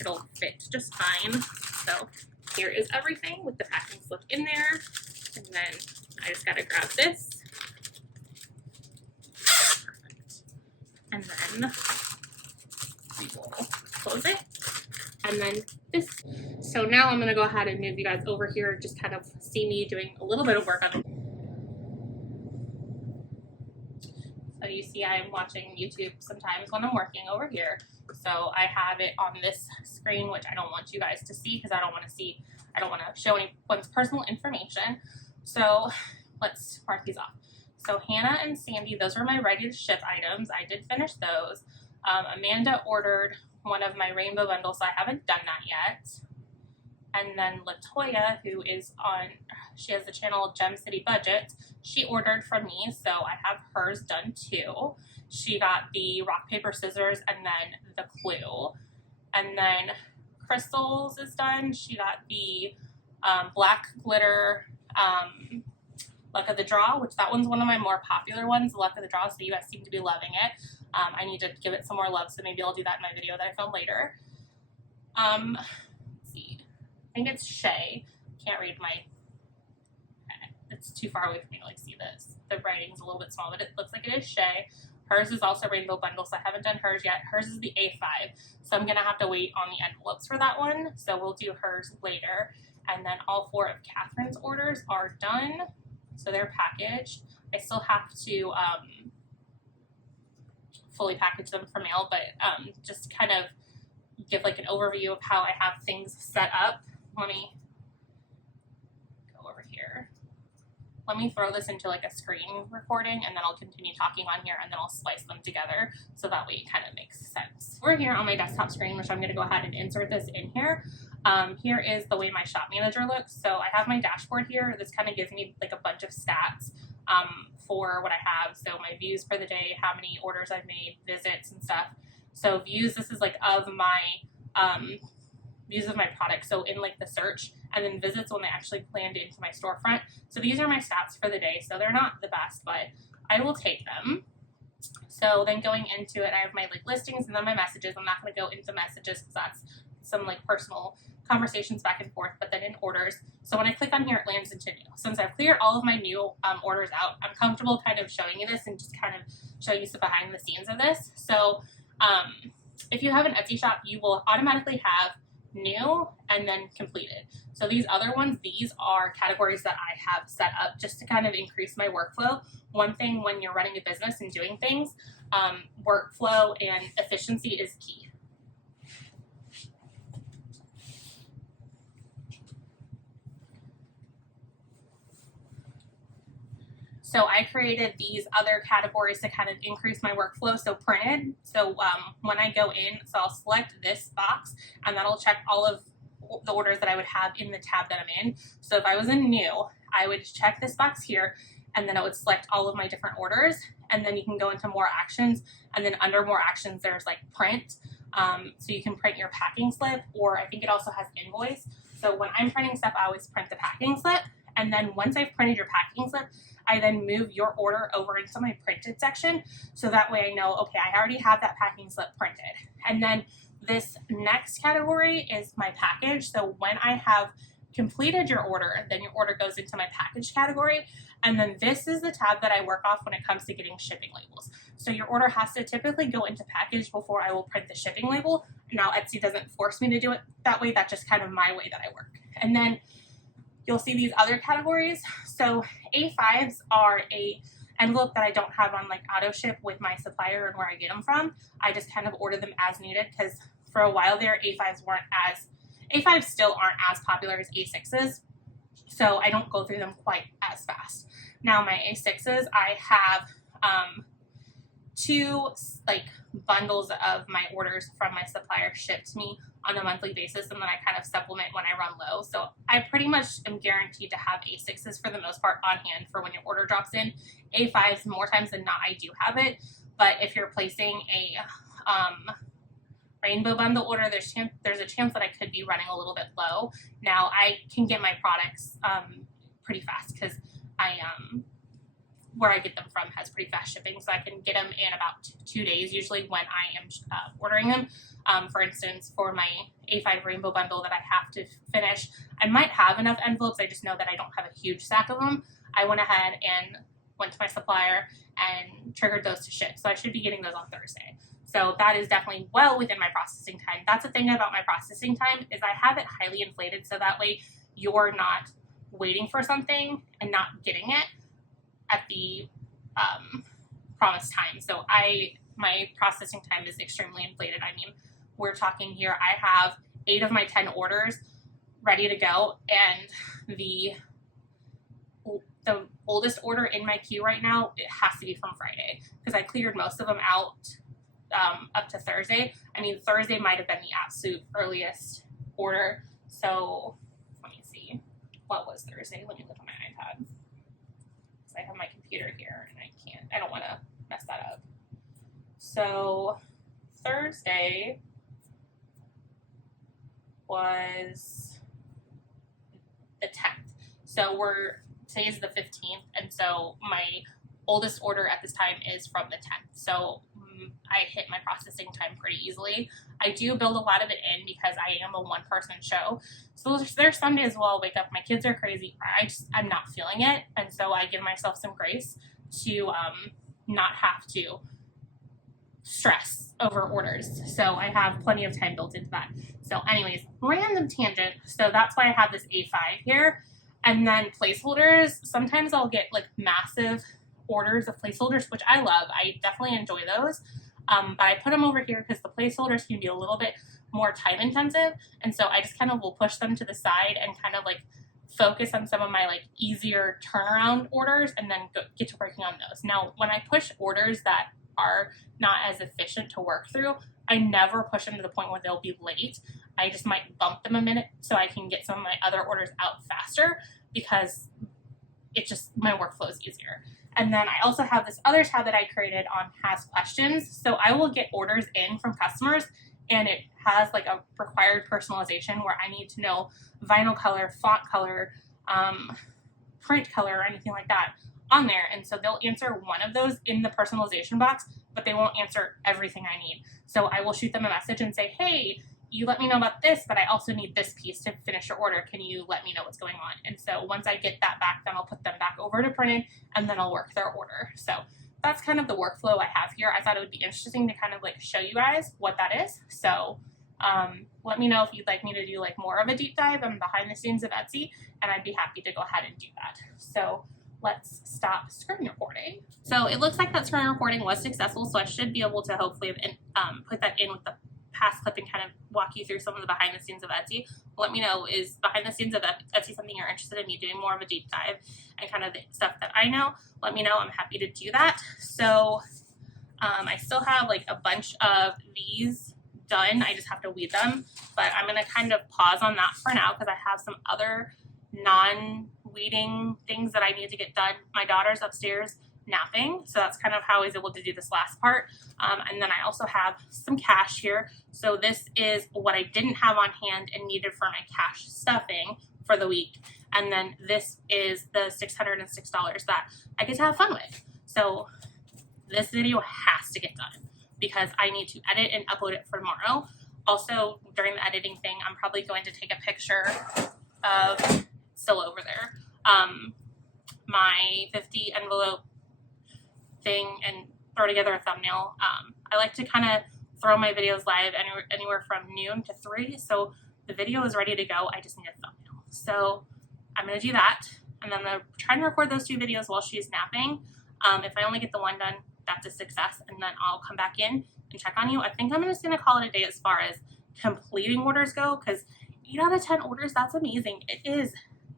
It'll fit just fine. So here is everything with the packing slip in there. And then I just gotta grab this. Perfect. And then we will close it. And then this. So now I'm gonna go ahead and move you guys over here, just kind of see me doing a little bit of work on it. So you see I'm watching YouTube sometimes when I'm working over here. So I have it on this screen, which I don't want you guys to see because I don't want to show anyone's personal information. So let's mark these off. So Hannah and Sandy, those are my ready to ship items. I did finish those. Amanda ordered one of my rainbow bundles, so I haven't done that yet. And then Latoya, who is she has the channel Gem City Budgets, she ordered from me, so I have hers done too. She got the rock, paper, scissors, and then the clue. And then Crystal's is done. She got the black glitter Luck of the Draw, which that one's one of my more popular ones, Luck of the Draw, so you guys seem to be loving it. I need to give it some more love, so maybe I'll do that in my video that I film later. Let's see. I think it's Shay. Can't read my... It's too far away for me to like see this. The writing's a little bit small, but it looks like it is Shay. Hers is also Rainbow Bundle, so I haven't done hers yet. Hers is the A5, so I'm going to have to wait on the envelopes for that one, so we'll do hers later. And then all 4 of Catherine's orders are done, so they're packaged. I still have to fully package them for mail, but just kind of give like an overview of how I have things set up. Let me go over here. Let me throw this into like a screen recording, and then I'll continue talking on here, and then I'll splice them together so that way it kind of makes sense. We're here on my desktop screen, which I'm going to go ahead and insert this in here. Here is the way my shop manager looks. So I have my dashboard here. This kind of gives me like a bunch of stats for what I have. So my views for the day, how many orders I've made, visits and stuff. So views, this is like of my views of my product. So in like the search, and then visits when they actually planned into my storefront. So these are my stats for the day. So they're not the best, but I will take them. So then going into it, I have my like listings and then my messages. I'm not going to go into messages because that's some like personal conversations back and forth, but then in orders. So when I click on here, it lands into new. Since I've cleared all of my new orders out, I'm comfortable kind of showing you this and just kind of showing you some behind the scenes of this. So if you have an Etsy shop, you will automatically have new and then completed. So these other ones, these are categories that I have set up just to kind of increase my workflow. One thing when you're running a business and doing things, workflow and efficiency is key. So I created these other categories to kind of increase my workflow. So printed, so when I go in, so I'll select this box and that'll check all of the orders that I would have in the tab that I'm in. So if I was in new, I would check this box here and then it would select all of my different orders. And then you can go into more actions, and then under more actions, there's like print. So you can print your packing slip, or I think it also has invoice. So when I'm printing stuff, I always print the packing slip. And then once I've printed your packing slip, I then move your order over into my printed section. So that way I know, okay, I already have that packing slip printed. And then this next category is my package. So when I have completed your order, then your order goes into my package category. And then this is the tab that I work off when it comes to getting shipping labels. So your order has to typically go into package before I will print the shipping label. Now Etsy doesn't force me to do it that way. That's just kind of my way that I work. And then you'll see these other categories. So A5s are a envelope that I don't have on like auto ship with my supplier and where I get them from. I just kind of order them as needed because for a while there, A5s still aren't as popular as A6s. So I don't go through them quite as fast. Now my A6s, I have 2 like bundles of my orders from my supplier shipped to me on a monthly basis, and then I kind of supplement when I run low. So I pretty much am guaranteed to have A6s for the most part on hand for when your order drops in. A5s, more times than not, I do have it, but if you're placing a rainbow bundle order, there's a chance that I could be running a little bit low. Now I can get my products pretty fast because where I get them from has pretty fast shipping, so I can get them in about 2 days usually when I am ordering them. For instance, for my A5 rainbow bundle that I have to finish, I might have enough envelopes, I just know that I don't have a huge stack of them. I went ahead and went to my supplier and triggered those to ship, so I should be getting those on Thursday. So that is definitely well within my processing time. That's the thing about my processing time, is I have it highly inflated so that way you're not waiting for something and not getting it at the promised time. So my processing time is extremely inflated. I mean, we're talking here, I have 8 of my 10 orders ready to go, and the oldest order in my queue right now, it has to be from Friday because I cleared most of them out up to Thursday. I mean, Thursday might have been the absolute earliest order. So let me see, what was Thursday? Let me look at my iPad. I have my computer here and I don't want to mess that up. So Thursday was the 10th. So today's the 15th, and so my oldest order at this time is from the 10th. So I hit my processing time pretty easily. I do build a lot of it in because I am a one-person show. So there's some days where I'll wake up, my kids are crazy, I'm not feeling it, and so I give myself some grace to not have to stress over orders. So I have plenty of time built into that. So anyways, random tangent. So that's why I have this A5 here. And then placeholders, sometimes I'll get like massive orders of placeholders, which I love. I definitely enjoy those. But I put them over here because the placeholders can be a little bit more time intensive. And so I just kind of will push them to the side and kind of like focus on some of my like easier turnaround orders and then get to working on those. Now, when I push orders that are not as efficient to work through, I never push them to the point where they'll be late. I just might bump them a minute so I can get some of my other orders out faster because it just, my workflow is easier. And then I also have this other tab that I created on Ask Questions. So I will get orders in from customers and it has like a required personalization where I need to know vinyl color, font color, print color, or anything like that on there. And so they'll answer one of those in the personalization box, but they won't answer everything I need. So I will shoot them a message and say, hey, you let me know about this, but I also need this piece to finish your order. Can you let me know what's going on? And so once I get that back, then I'll put them back over to printed and then I'll work their order. So that's kind of the workflow I have here. I thought it would be interesting to kind of like show you guys what that is. So let me know if you'd like me to do like more of a deep dive on behind the scenes of Etsy, and I'd be happy to go ahead and do that. So let's stop screen recording. So it looks like that screen recording was successful, so I should be able to hopefully put that in with the past clip and kind of walk you through some of the behind the scenes of Etsy. Let me know, is behind the scenes of Etsy something you're interested in me doing more of a deep dive and kind of the stuff that I know? Let me know. I'm happy to do that. So I still have like a bunch of these done. I just have to weed them, but I'm going to kind of pause on that for now because I have some other non-weeding things that I need to get done. My daughter's upstairs napping, so that's kind of how I was able to do this last part. And then I also have some cash here. So this is what I didn't have on hand and needed for my cash stuffing for the week. And then this is the $606 that I get to have fun with. So this video has to get done because I need to edit and upload it for tomorrow. Also, during the editing thing, I'm probably going to take a picture of, still over there, my 50 envelope thing and throw together a thumbnail. I like to kind of throw my videos live anywhere from noon to 3, so the video is ready to go. I just need a thumbnail. So I'm going to do that, and then I'm going to try and record those 2 videos while she's napping. If I only get the one done, that's a success, and then I'll come back in and check on you. I think I'm just going to call it a day as far as completing orders go, because 8 out of 10 orders, that's amazing. It is.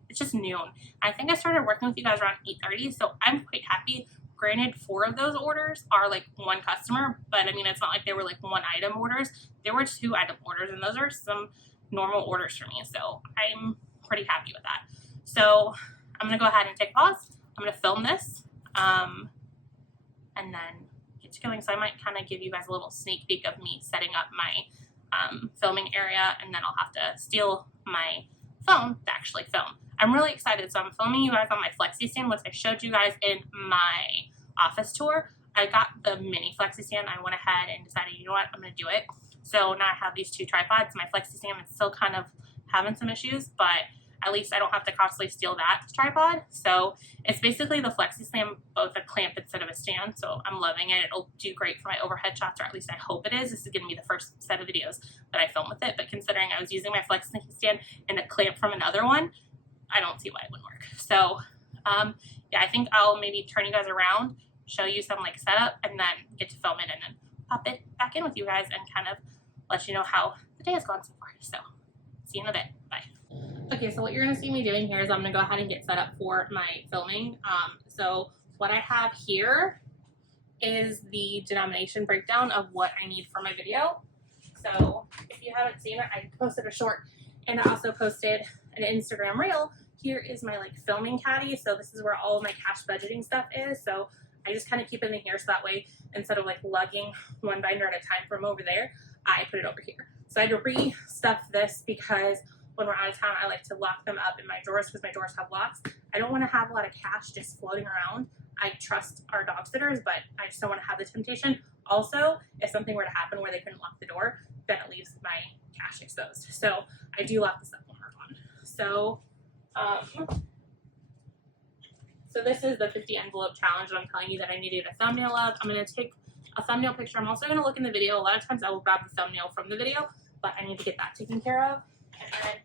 It's just noon. I think I started working with you guys around 8:30, so I'm quite happy. Granted, 4 of those orders are like one customer, but I mean, it's not like they were like one item orders. There were 2 item orders, and those are some normal orders for me, so I'm pretty happy with that. So I'm going to go ahead and take a pause. I'm going to film this, and then get to going. So I might kind of give you guys a little sneak peek of me setting up my filming area, and then I'll have to steal my phone to actually film. I'm really excited. So I'm filming you guys on my flexi stand, which I showed you guys in my office tour. I got the mini flexi stand. I went ahead and decided, you know what, I'm going to do it. So now I have these 2 tripods. My flexi stand is still kind of having some issues, but at least I don't have to constantly steal that tripod. So it's basically the flexi stand, both a clamp instead of a stand. So I'm loving it. It'll do great for my overhead shots, or at least I hope it is. This is going to be the first set of videos that I film with it. But considering I was using my flexi stand and a clamp from another one, I don't see why it wouldn't work. So yeah, I think I'll maybe turn you guys around, show you some like setup, and then get to film it and then pop it back in with you guys and kind of let you know how the day has gone so far. So see you in a bit. Bye. Okay, so what you're going to see me doing here is I'm going to go ahead and get set up for my filming. So what I have here is the denomination breakdown of what I need for my video. So if you haven't seen it, I posted a short, and I also posted an Instagram reel. Here is my like filming caddy. So this is where all of my cash budgeting stuff is. So I just kind of keep it in here so that way instead of like lugging one binder at a time from over there, I put it over here. So I had to re-stuff this because when we're out of town, I like to lock them up in my drawers because my drawers have locks. I don't want to have a lot of cash just floating around. I trust our dog sitters, but I just don't want to have the temptation. Also, if something were to happen where they couldn't lock the door, then it leaves my cash exposed. So I do lock this up when we're gone. So, so this is the 50 envelope challenge that I'm telling you that I needed a thumbnail of. I'm going to take a thumbnail picture. I'm also going to look in the video. A lot of times I will grab the thumbnail from the video, but I need to get that taken care of. And then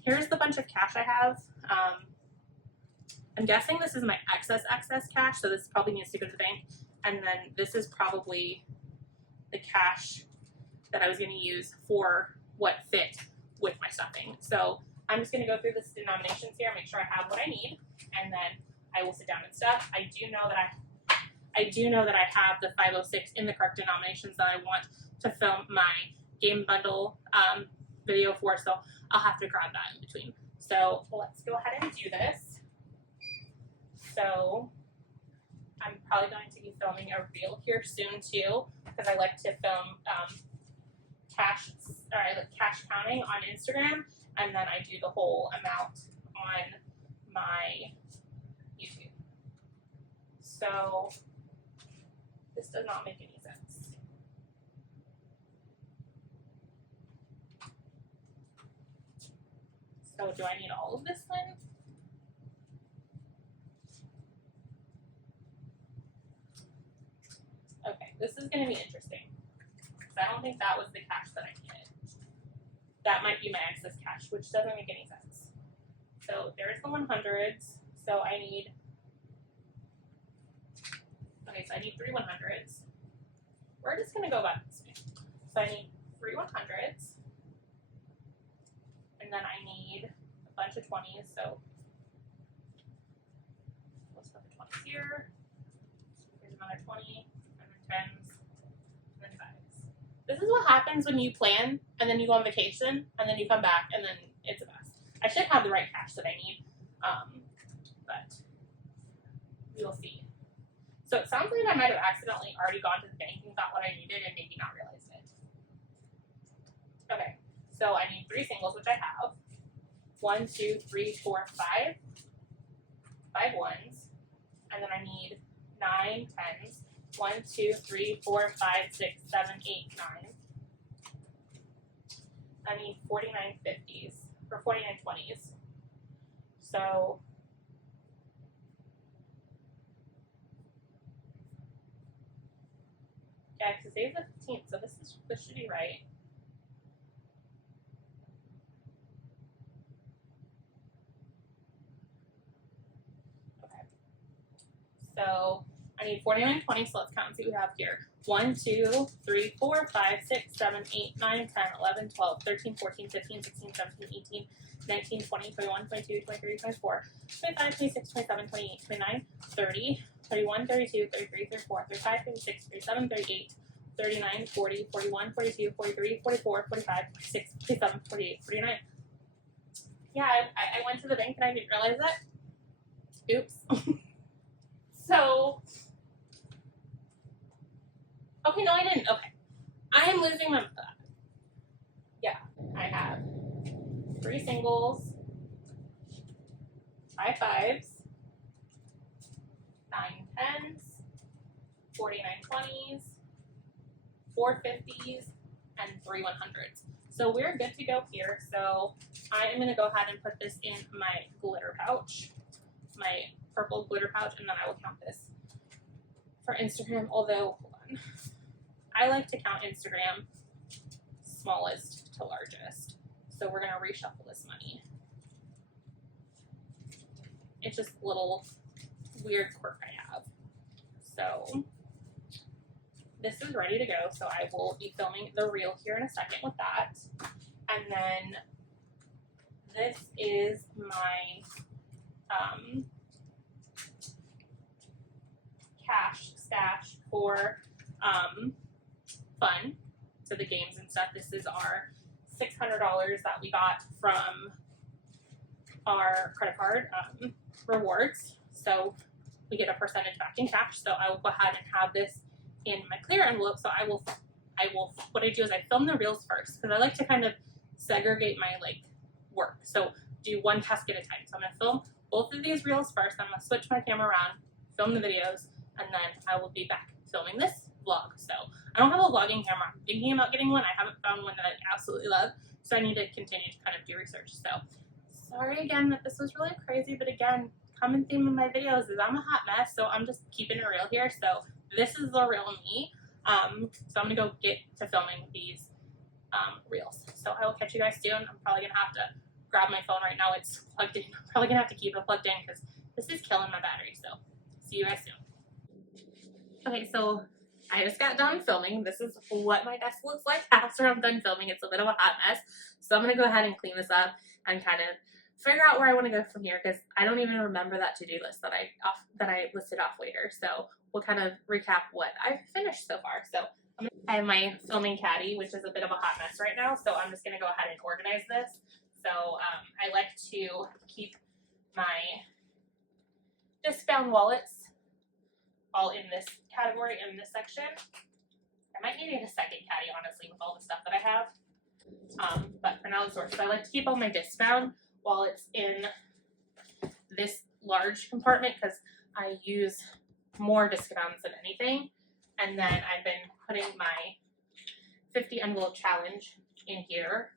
here's the bunch of cash I have. I'm guessing this is my excess cash, so this probably needs to go to the bank. And then this is probably the cash that I was going to use for what fit with my stuffing. So I'm just going to go through the denominations here, make sure I have what I need, and then I will sit down and stuff. I do know that I have the 506 in the correct denominations that I want to film my game bundle video for, so I'll have to grab that in between. So let's go ahead and do this. So I'm probably going to be filming a reel here soon too, because I like to film cash counting on Instagram, and then I do the whole amount on my YouTube. So this does not make any sense. So do I need all of this one? Okay, this is going to be interesting, because I don't think that was the cash that I needed. That might be my excess cash, which doesn't make any sense. So there's the 100s. So I need, okay, so I need 3 100s. We're just going to go about this way. So I need 3 100s. And then I need a bunch of 20s. So let's put the 20s here. Here's another 20. 10s, and then 5s. This is what happens when you plan and then you go on vacation and then you come back and then it's a mess. I should have the right cash that I need, but we'll see. So it sounds like I might have accidentally already gone to the bank and got what I needed and maybe not realized it. Okay, so I need 3 singles, which I have. 1, 2, 3, 4, 5. 5 ones, and then I need 9 10s. 1, 2, 3, 4, 5, 6, 7, 8, 9. I need 49 50s, or 49 20s. So yeah, because today's the 15th, so this should be right. Okay. So I need 49 20, so let's count and see what we have here. 1, 2, 3, 4, 5, 6, 7, 8, 9, 10, 11, 12, 13, 14, 15, 16, 17, 18, 19, 20, 21, 22, 23, 24, 25, 26, 27, 28, 29, 30, 31, 32, 33, 34, 35, 36, 37, 38, 39, 40, 41, 42, 43, 44, 45, 46, 47, 48, 49. Yeah, I went to the bank and I didn't realize that. Oops. So, okay, no, I didn't. Okay. I am losing my, yeah, I have 3 singles, 5 5s, 9 10s, 49 20s, 4 50s, and 3 100s. So we're good to go here. So I am going to go ahead and put this in my glitter pouch, my purple glitter pouch, and then I will count this for Instagram, although, hold on. I like to count Instagram smallest to largest. So we're going to reshuffle this money. It's just a little weird quirk I have. So this is ready to go, so I will be filming the reel here in a second with that. And then this is my cash stash for fun, so the games and stuff. This is our $600 that we got from our credit card rewards. So we get a percentage back in cash. So I will go ahead and have this in my clear envelope. So I will what I do is I film the reels first, because I like to kind of segregate my like work. So do one task at a time. So I'm gonna film both of these reels first. I'm gonna switch my camera around, film the videos, and then I will be back filming this vlog. So I don't have a vlogging camera. I'm thinking about getting one. I haven't found one that I absolutely love, so I need to continue to kind of do research. So sorry again that this was really crazy, but again, common theme in my videos is I'm a hot mess, so I'm just keeping it real here. So this is the real me. So I'm gonna go get to filming these reels. So I will catch you guys soon. I'm probably gonna have to grab my phone right now. It's plugged in. I'm probably gonna have to keep it plugged in because this is killing my battery. So see you guys soon. Okay, so I just got done filming. This is what my desk looks like after I'm done filming. It's a bit of a hot mess. So I'm gonna go ahead and clean this up and kind of figure out where I want to go from here, because I don't even remember that to-do list that I listed off later. So we'll kind of recap what I've finished so far. So I have my filming caddy, which is a bit of a hot mess right now. So I'm just gonna go ahead and organize this. So I like to keep my discbound wallets all in this category, in this section. I might need a second caddy, honestly, with all the stuff that I have. But for now, it's sorted. So I like to keep all my discbound wallets in this large compartment because I use more discounts than anything. And then I've been putting my 50 envelope challenge in here.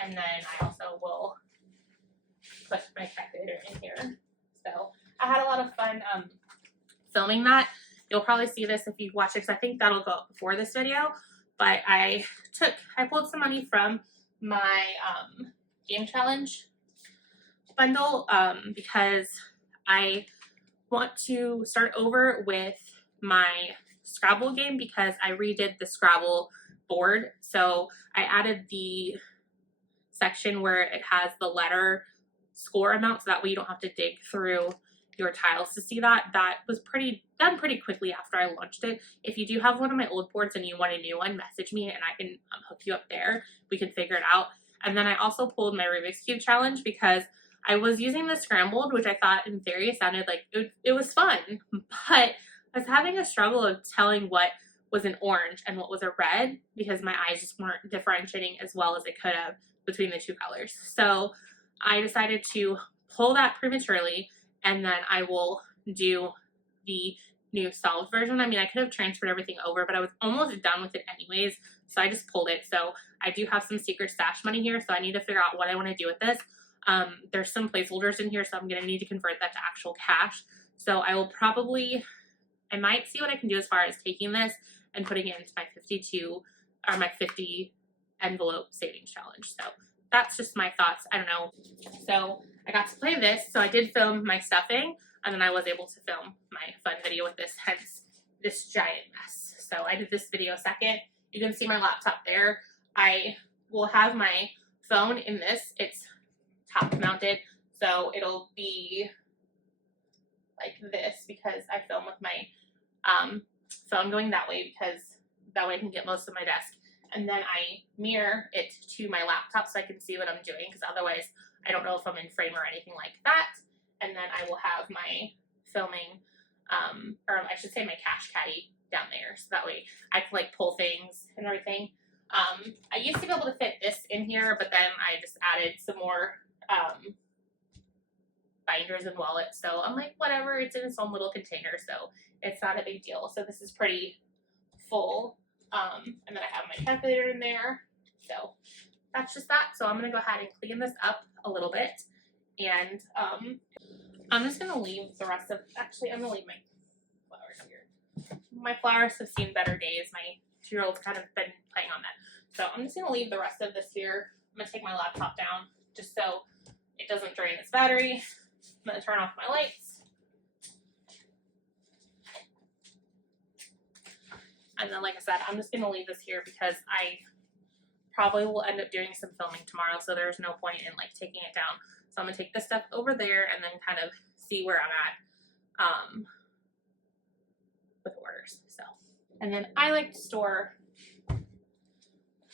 And then I also will put my calculator in here. So I had a lot of fun filming that. You'll probably see this if you watch it, because I think that'll go up before this video. But I pulled some money from my game challenge bundle because I want to start over with my Scrabble game, because I redid the Scrabble board. So I added the section where it has the letter score amount, so that way you don't have to dig through your tiles to see that. That was done pretty quickly after I launched it. If you do have one of my old boards and you want a new one, message me and I can hook you up there. We can figure it out. And then I also pulled my Rubik's Cube challenge because I was using the scrambled, which I thought in theory sounded like it was fun, but I was having a struggle of telling what was an orange and what was a red because my eyes just weren't differentiating as well as they could have between the two colors. So I decided to pull that prematurely, and then I will do the new solved version. I mean, I could have transferred everything over, but I was almost done with it anyways, so I just pulled it. So I do have some secret stash money here, so I need to figure out what I want to do with this. There's some placeholders in here, so I'm going to need to convert that to actual cash. So I might see what I can do as far as taking this and putting it into my 50 envelope savings challenge. So that's just my thoughts. I don't know. So I got to play this. So I did film my stuffing, and then I was able to film my fun video with this, hence this giant mess. So I did this video second. You can see my laptop there. I will have my phone in this. It's top mounted, so it'll be like this because I film with my phone going that way, because that way I can get most of my desk. And then I mirror it to my laptop so I can see what I'm doing, because otherwise I don't know if I'm in frame or anything like that. And then I will have my filming, or I should say my cash caddy down there, so that way I can like pull things and everything. I used to be able to fit this in here, but then I just added some more binders and wallets. So I'm like, whatever, it's in its own little container, so it's not a big deal. So this is pretty full. And then I have my calculator in there. So that's just that. So I'm going to go ahead and clean this up a little bit. And I'm just going to leave the rest of, actually, I'm going to leave my flowers here. My flowers have seen better days. My 2-year-old's kind of been playing on that. So I'm just going to leave the rest of this here. I'm going to take my laptop down just so it doesn't drain its battery. I'm going to turn off my lights. And then, like I said, I'm just going to leave this here because I probably will end up doing some filming tomorrow, so there's no point in like taking it down. So I'm going to take this stuff over there and then kind of see where I'm at with orders. So, and then I like to store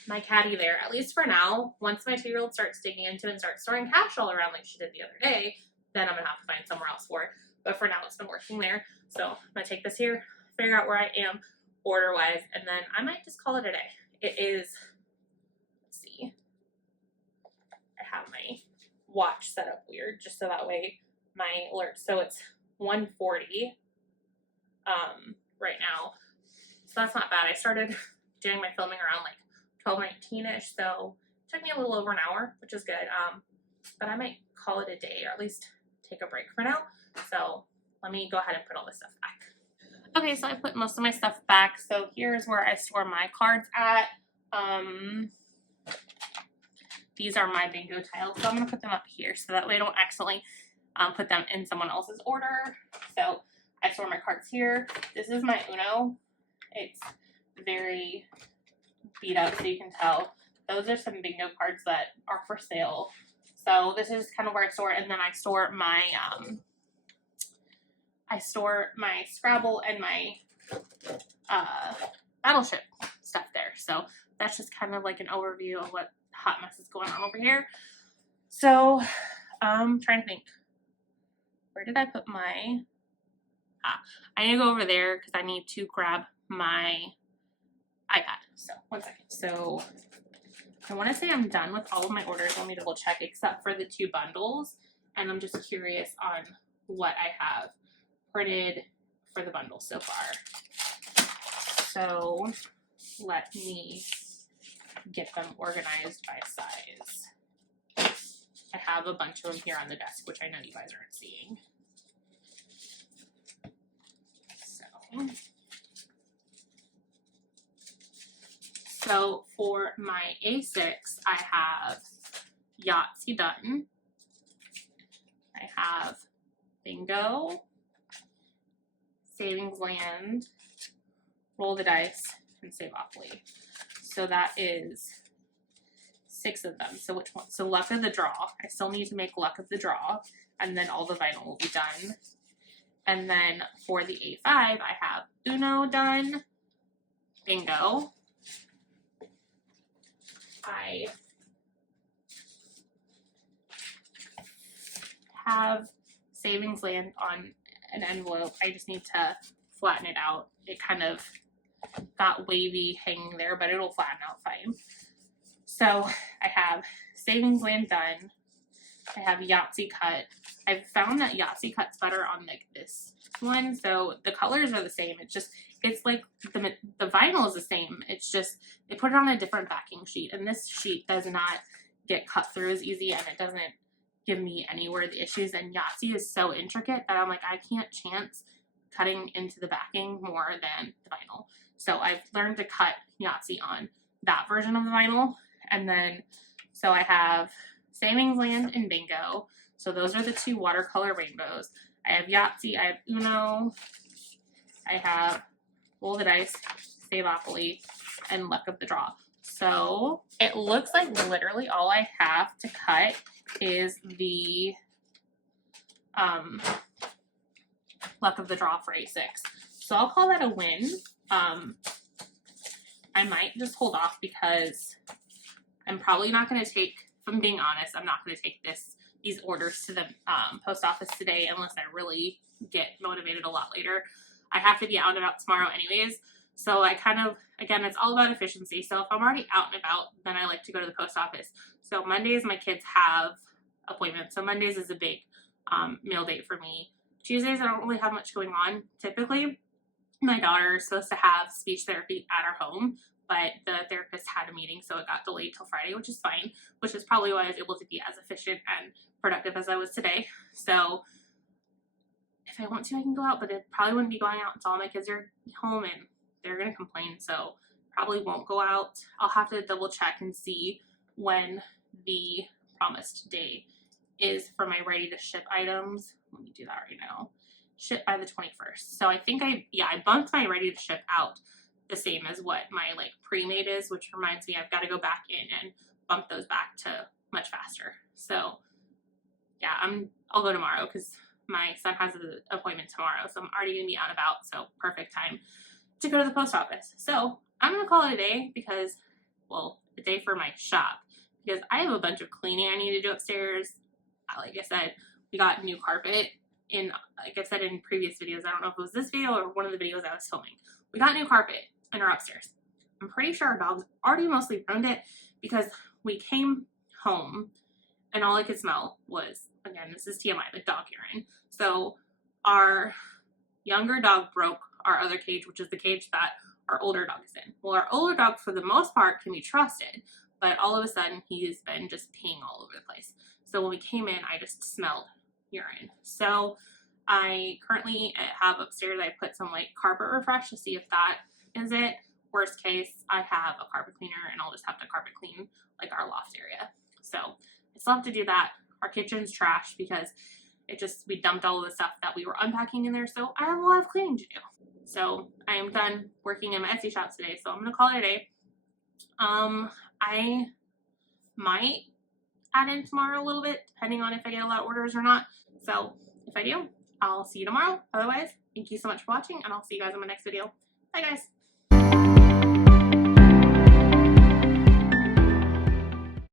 my caddy there, at least for now. Once my 2-year-old starts digging into it and starts storing cash all around like she did the other day, then I'm going to have to find somewhere else for it. But for now, it's been working there. So I'm going to take this here, figure out where I am order wise, and then I might just call it a day. It is, let's see, I have my watch set up weird just so that way my alerts, so it's 1:40 right now, so that's not bad. I started doing my filming around like 12:19ish, so it took me a little over an hour, which is good. But I might call it a day, or at least take a break for now. So let me go ahead and put all this stuff back. Okay, so I put most of my stuff back. So here's where I store my cards at. These are my bingo tiles, so I'm gonna put them up here so that way I don't accidentally put them in someone else's order. So I store my cards here. This is my Uno. It's very beat up, so you can tell. Those are some bingo cards that are for sale. So this is kind of where I store it, and then I store my Scrabble and my Battleship stuff there. So that's just kind of like an overview of what hot mess is going on over here. So I'm trying to think, where did I put my, I need to go over there because I need to grab my iPad. So one second. So I want to say I'm done with all of my orders. Let me double check, except for the 2 bundles. And I'm just curious on what I have printed for the bundle so far. So let me get them organized by size. I have a bunch of them here on the desk, which I know you guys aren't seeing. So for my A6, I have Yahtzee done. I have Bingo, Savings Land, Roll the Dice, and Savopoly. So that is 6 of them. So which one? So Luck of the Draw. I still need to make Luck of the Draw, and then all the vinyl will be done. And then for the A5, I have Uno done, Bingo. I have Savings Land on an envelope. I just need to flatten it out. It kind of got wavy hanging there, but it'll flatten out fine. So I have Savings Land done. I have Yahtzee cut. I've found that Yahtzee cut's better on like this one. So the colors are the same. It's like the vinyl is the same. It's just they put it on a different backing sheet, and this sheet does not get cut through as easy, and it doesn't give me anywhere the issues. And Yahtzee is so intricate that I'm like, I can't chance cutting into the backing more than the vinyl. So I've learned to cut Yahtzee on that version of the vinyl. And then so I have Savings Land and Bingo. So those are the 2 watercolor rainbows. I have Yahtzee, I have Uno, I have Roll the Dice, Savopoly, and Luck of the Draw. So it looks like literally all I have to cut is the Luck of the Draw for A6. So I'll call that a win. I might just hold off because I'm probably not going to take, if I'm being honest, I'm not going to take these orders to the post office today unless I really get motivated a lot later. I have to be out and about tomorrow anyways. So I kind of, again, it's all about efficiency. So if I'm already out and about, then I like to go to the post office. So Mondays, my kids have appointments. So Mondays is a big meal date for me. Tuesdays, I don't really have much going on. Typically, my daughter is supposed to have speech therapy at our home, but the therapist had a meeting, so it got delayed till Friday, which is fine, which is probably why I was able to be as efficient and productive as I was today. So if I want to, I can go out, but it probably wouldn't be going out until all my kids are home, and they're going to complain, so probably won't go out. I'll have to double check and see when the promised day is for my ready to ship items. Let me do that right now. Ship by the 21st. So I think I bumped my ready to ship out the same as what my like pre-made is, which reminds me I've got to go back in and bump those back to much faster. So yeah, I'll go tomorrow because my son has an appointment tomorrow, so I'm already gonna be out and about, so perfect time to go to the post office. So I'm gonna call it a day because, well, a day for my shop, because I have a bunch of cleaning I need to do upstairs. Like I said, we got new carpet in, like I said in previous videos, I don't know if it was this video or one of the videos I was filming. We got new carpet, and are upstairs. I'm pretty sure our dogs already mostly ruined it because we came home and all I could smell was, again, this is TMI, the dog urine. So our younger dog broke our other cage, which is the cage that our older dog is in. Well, our older dog, for the most part, can be trusted, but all of a sudden, he's been just peeing all over the place. So when we came in, I just smelled urine. So I currently have upstairs, I put some like carpet refresh to see if that is it. Worst case, I have a carpet cleaner and I'll just have to carpet clean like our loft area. So I still have to do that. Our kitchen's trash because we dumped all of the stuff that we were unpacking in there. So I have a lot of cleaning to do. So I am done working in my Etsy shop today. So I'm going to call it a day. I might add in tomorrow a little bit, depending on if I get a lot of orders or not. So if I do, I'll see you tomorrow. Otherwise, thank you so much for watching and I'll see you guys in my next video. Bye guys.